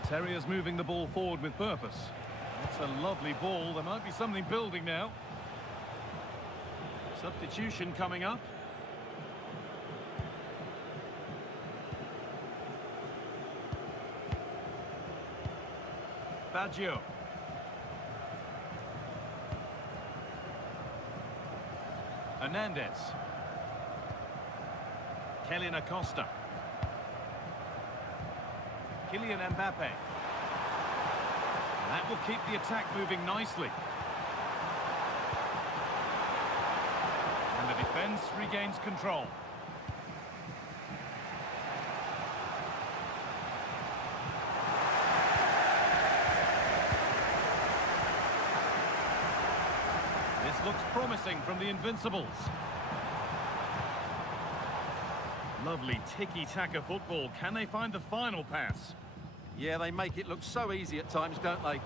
The Terriers moving the ball forward with purpose. That's a lovely ball. There might be something building now. Substitution coming up. Baggio. Hernandez. Kellyn Acosta. Kylian Mbappe. That will keep the attack moving nicely. And the defence regains control. This looks promising from the Invincibles. Lovely tiki-taka football. Can they find the final pass? Yeah, they make it look so easy at times, don't they?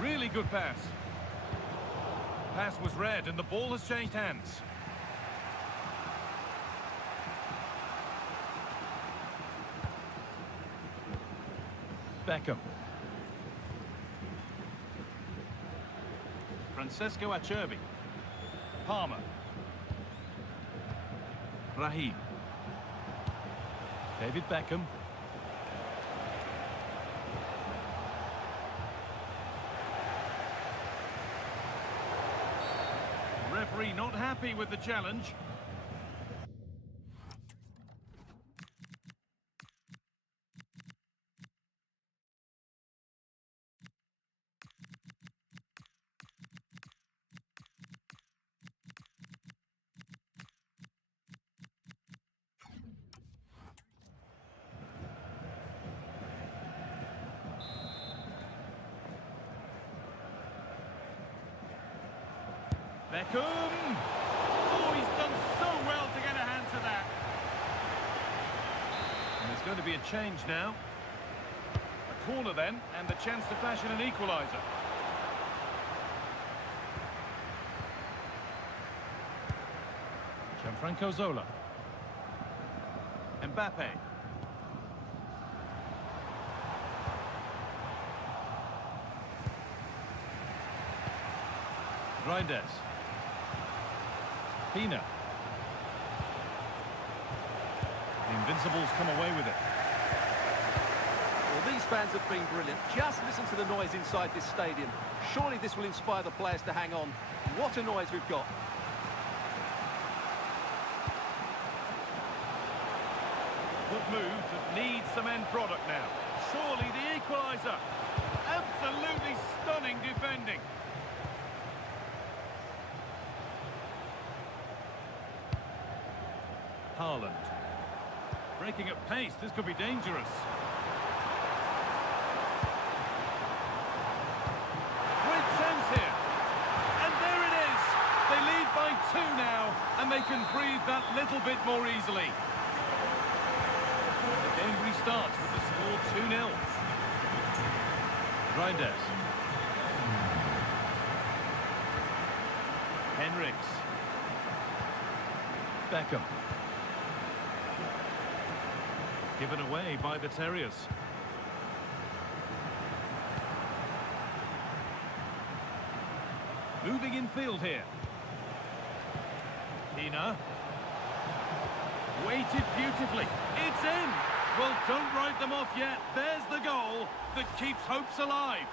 Really good pass. Pass was read and the ball has changed hands. Beckham. Francesco Acerbi. Palmer. Raheem. David Beckham. Referee not happy with the challenge. Beckham! Oh, he's done so well to get a hand to that. And there's going to be a change now. A corner then, and the chance to fashion an equaliser. Gianfranco Zola. Mbappe. Reinders. Pina. The Invincibles come away with it. Well, these fans have been brilliant. Just listen to the noise inside this stadium. Surely this will inspire the players to hang on. What a noise we've got. Good move that needs some end product now. Surely the equaliser. Absolutely stunning defending. Haaland. Breaking at pace, this could be dangerous. Great chance here. And there it is. They lead by 2 now, and they can breathe that little bit more easily. The game restarts with the score 2-0. Reinders. Henriks. Beckham. Given away by the Terriers. Moving in field here. Pina. Weighted beautifully. It's in! Well, don't write them off yet. There's the goal that keeps hopes alive.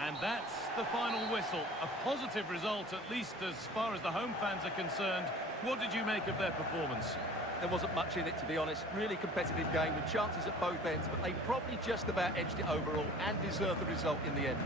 And that's the final whistle. A positive result, at least as far as the home fans are concerned. What did you make of their performance? There wasn't much in it, to be honest. Really competitive game with chances at both ends, but they probably just about edged it overall and deserved the result in the end.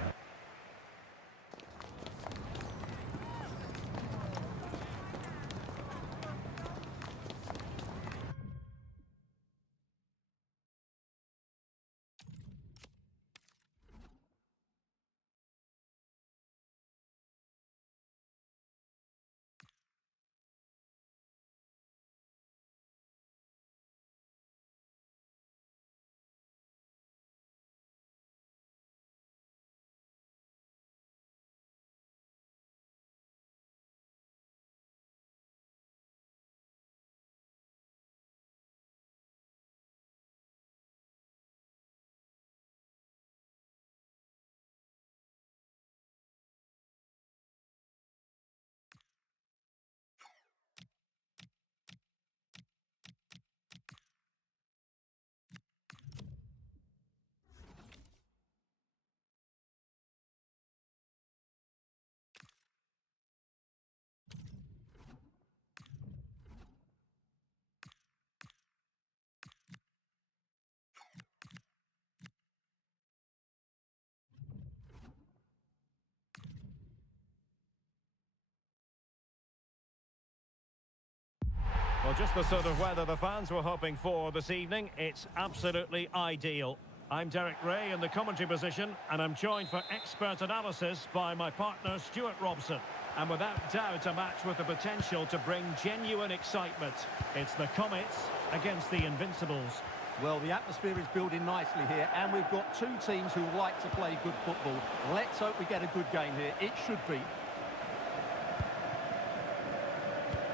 Well, just the sort of weather the fans were hoping for this evening. It's absolutely ideal. I'm Derek Ray in the commentary position, and I'm joined for expert analysis by my partner Stuart Robson. And without doubt, a match with the potential to bring genuine excitement. It's the Comets against the Invincibles. Well, the atmosphere is building nicely here, and we've got two teams who like to play good football. Let's hope we get a good game here. It should be.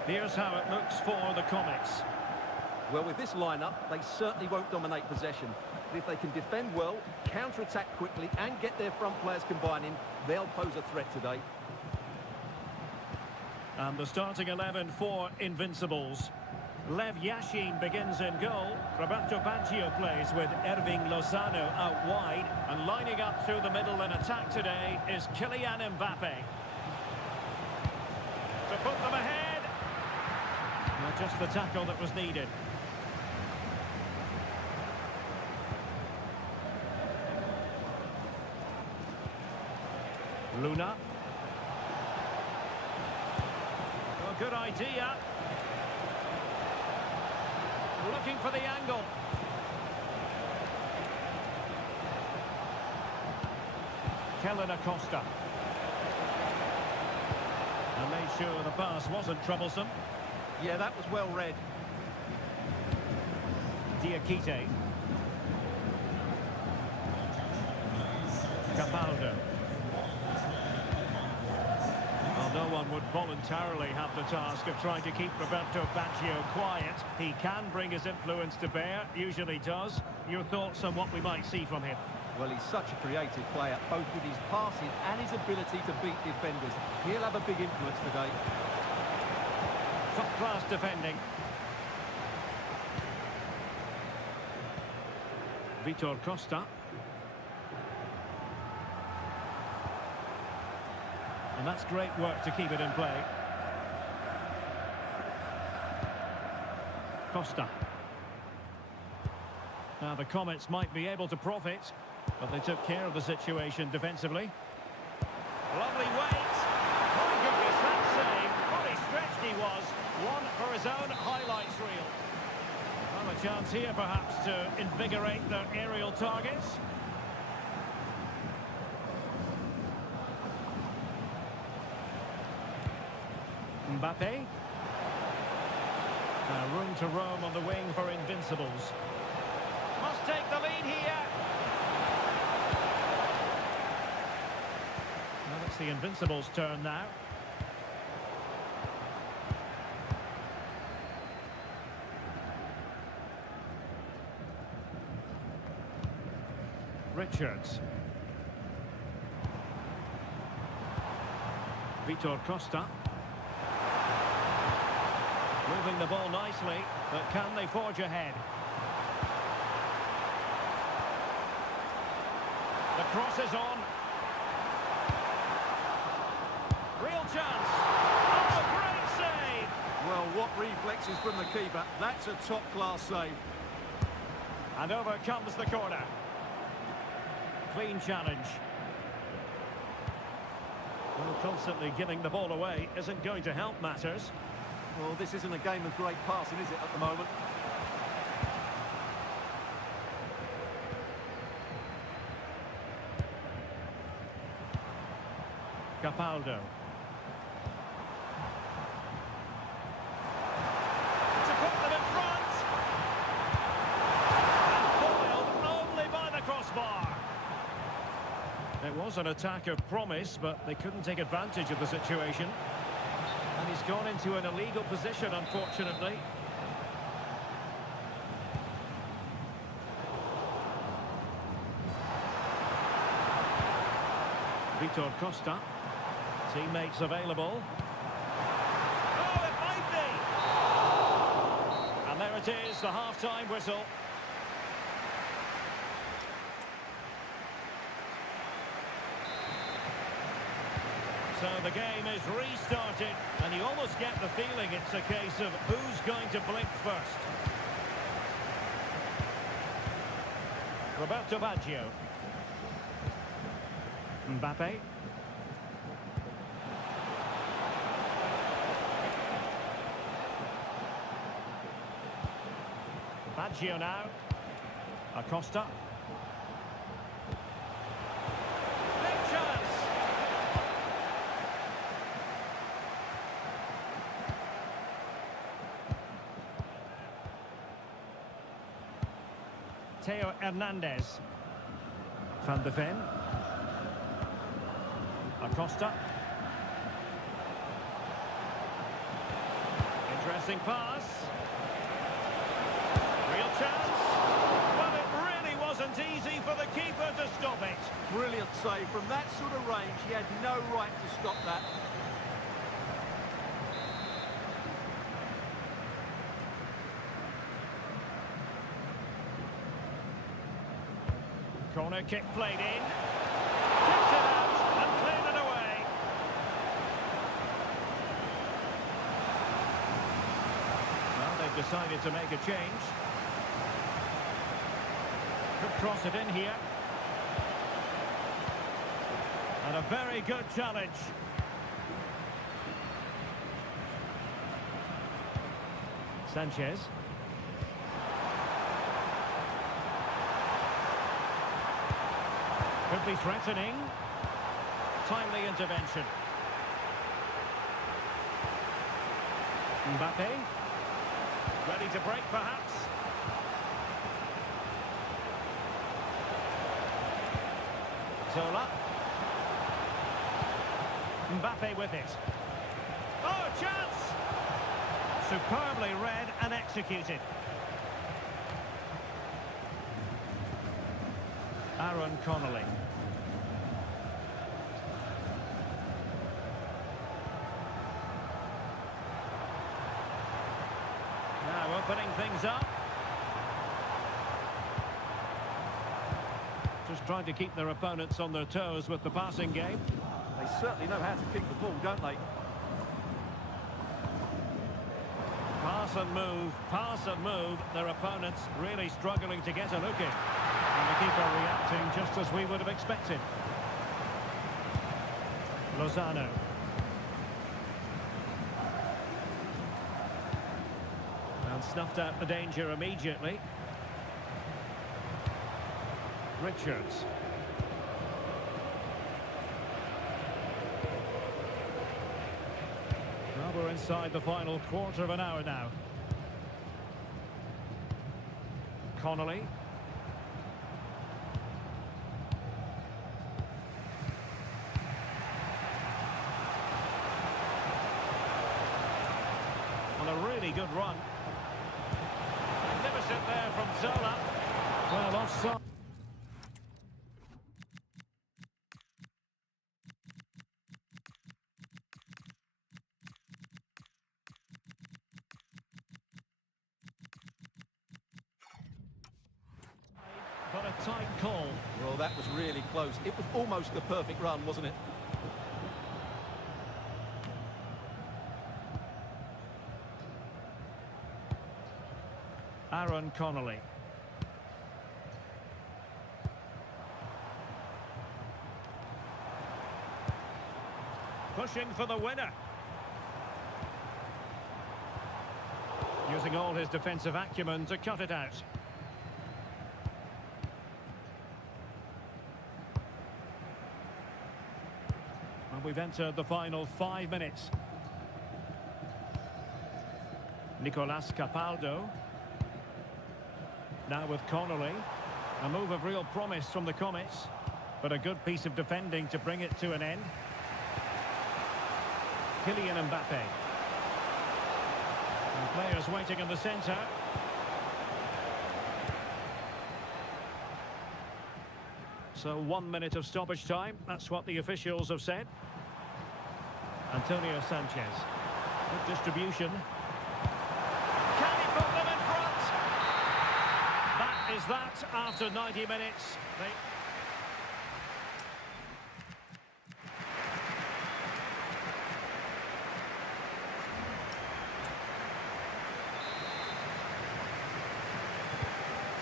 Here's how it looks for the Comets. Well, with this lineup, they certainly won't dominate possession. But if they can defend well, counter-attack quickly and get their front players combining, they'll pose a threat today. And the starting 11 for Invincibles. Lev Yashin begins in goal. Roberto Baggio plays with Irving Lozano out wide. And lining up through the middle in attack today is Kylian Mbappe. To put them ahead. Not just the tackle that was needed. Luna. Well, good idea. Looking for the angle. Kellen Acosta. And made sure the pass wasn't troublesome. Yeah, that was well read. Diakite. Capaldo. Well, no one would voluntarily have the task of trying to keep Roberto Baggio quiet. He can bring his influence to bear, usually does. Your thoughts on what we might see from him? Well, he's such a creative player, both with his passing and his ability to beat defenders. He'll have a big influence today. Top-class defending. Vitor Costa. And that's great work to keep it in play. Costa. Now the Comets might be able to profit, but they took care of the situation defensively. Lovely weight. My goodness, that save. Fully stretched he was. One for his own highlights reel. Well, a chance here perhaps to invigorate their aerial targets. Mbappe. Room to roam on the wing for Invincibles. Must take the lead here. Well, it's the Invincibles' turn now. Richards. Vitor Costa. Moving the ball nicely, but can they forge ahead? The cross is on. Real chance. Oh, great save! Well, what reflexes from the keeper. That's a top-class save. And over comes the corner. Clean challenge. Well, constantly giving the ball away isn't going to help matters. Well, this isn't a game of great passing, is it, at the moment? Capaldo. To put them in front. And foiled only by the crossbar. It was an attack of promise, but they couldn't take advantage of the situation. And he's gone into an illegal position, unfortunately. Vitor Costa. Teammates available. Oh, it might be! And there it is, the half-time whistle. So the game is restarted, and you almost get the feeling it's a case of who's going to blink first. Roberto Baggio. Mbappe. Baggio now. Acosta. Big chance. Theo Hernandez. Van de Ven. Acosta. Interesting pass. Real chance. Well, it really was wasn't easy for the keeper to stop it. Brilliant save. From that sort of range, he had no right to stop that. Corner kick played in. Kicked it out and cleared it away. Well, they've decided to make a change. Could cross it in here. And a very good challenge. Sanchez. Could be threatening. Timely intervention. Mbappe. Ready to break, perhaps. Zola. Mbappe with it. Oh, chance! Superbly read and executed. Aaron Connolly. Now opening things up. Just trying to keep their opponents on their toes with the passing game. They certainly know how to kick the ball, don't they? Pass and move. Their opponents really struggling to get a look in. And the keeper reacting just as we would have expected. Lozano. And snuffed out the danger immediately. Richards. Well, we're inside the final quarter of an hour now. Connolly. On a really good run. Magnificent there from Zola. Well, offside. But a tight call. Well, that was really close. It was almost the perfect run, wasn't it? Aaron Connolly. Pushing for the winner. Using all his defensive acumen to cut it out. And we've entered the final 5 minutes. Nicolas Capaldo. Now with Connolly. A move of real promise from the Comets. But a good piece of defending to bring it to an end. Kylian Mbappe. And players waiting in the centre. So 1 minute of stoppage time. That's what the officials have said. Antonio Sanchez. Good distribution. Can he put them in front? That is that after 90 minutes.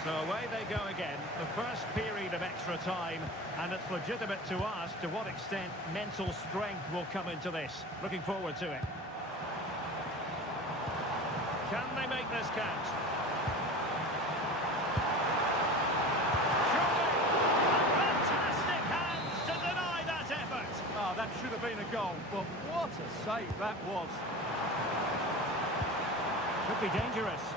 So away they go again, the first period of extra time, and it's legitimate to ask to what extent mental strength will come into this. Looking forward to it. Can they make this count? Surely, a fantastic hands to deny that effort. Oh, that should have been a goal, but what a save that was. Could be dangerous.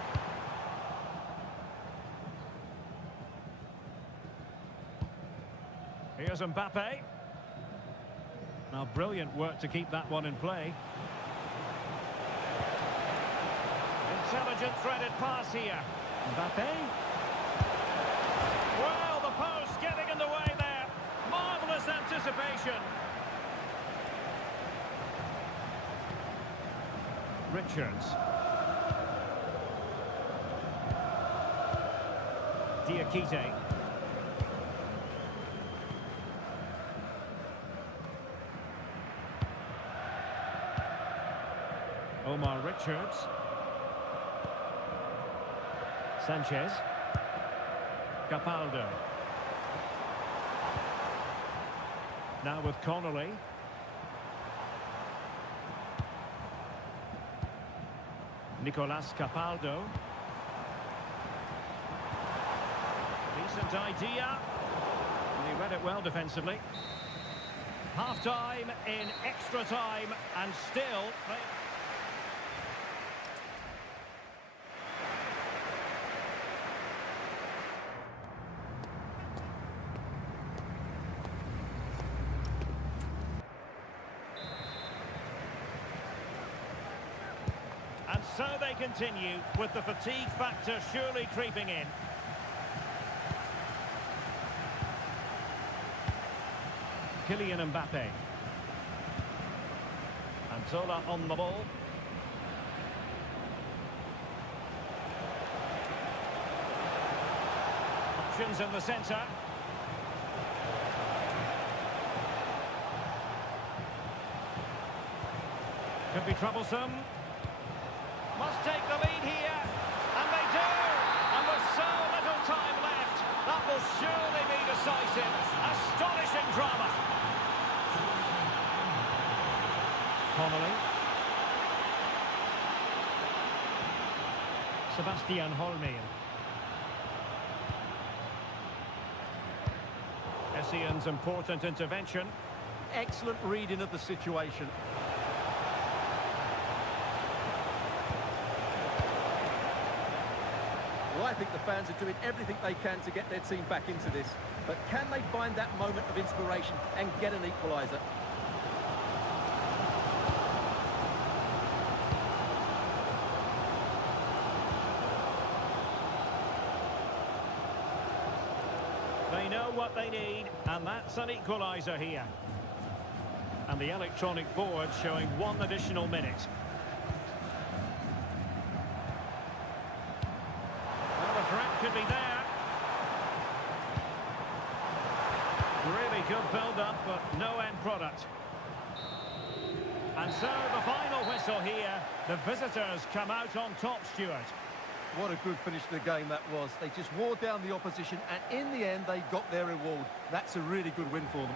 Here's Mbappe. Now, brilliant work to keep that one in play. Intelligent threaded pass here. Mbappe. Well, anticipation. Richards. Diakite. Omar Richards. Sanchez. Capaldo. Now with Connolly. Nicolas Capaldo. Decent idea. And he read it well defensively. Half-time in extra time and still... And so they continue, with the fatigue factor surely creeping in. Kylian Mbappe. Antola on the ball. Options in the centre. Could be troublesome. Must take the lead here, and they do! And with so little time left, that will surely be decisive. Astonishing drama. Connolly. Sebastian Holmén. Essendon's important intervention. Excellent reading of the situation. Well, I think the fans are doing everything they can to get their team back into this. But can they find that moment of inspiration and get an equaliser? They know what they need, and that's an equaliser here. And the electronic board showing 1 additional minute. Could be there. Really good build-up, but no end product. And so the final whistle here. The visitors come out on top, Stuart. What a good finish to the game that was. They just wore down the opposition, and in the end, they got their reward. That's a really good win for them.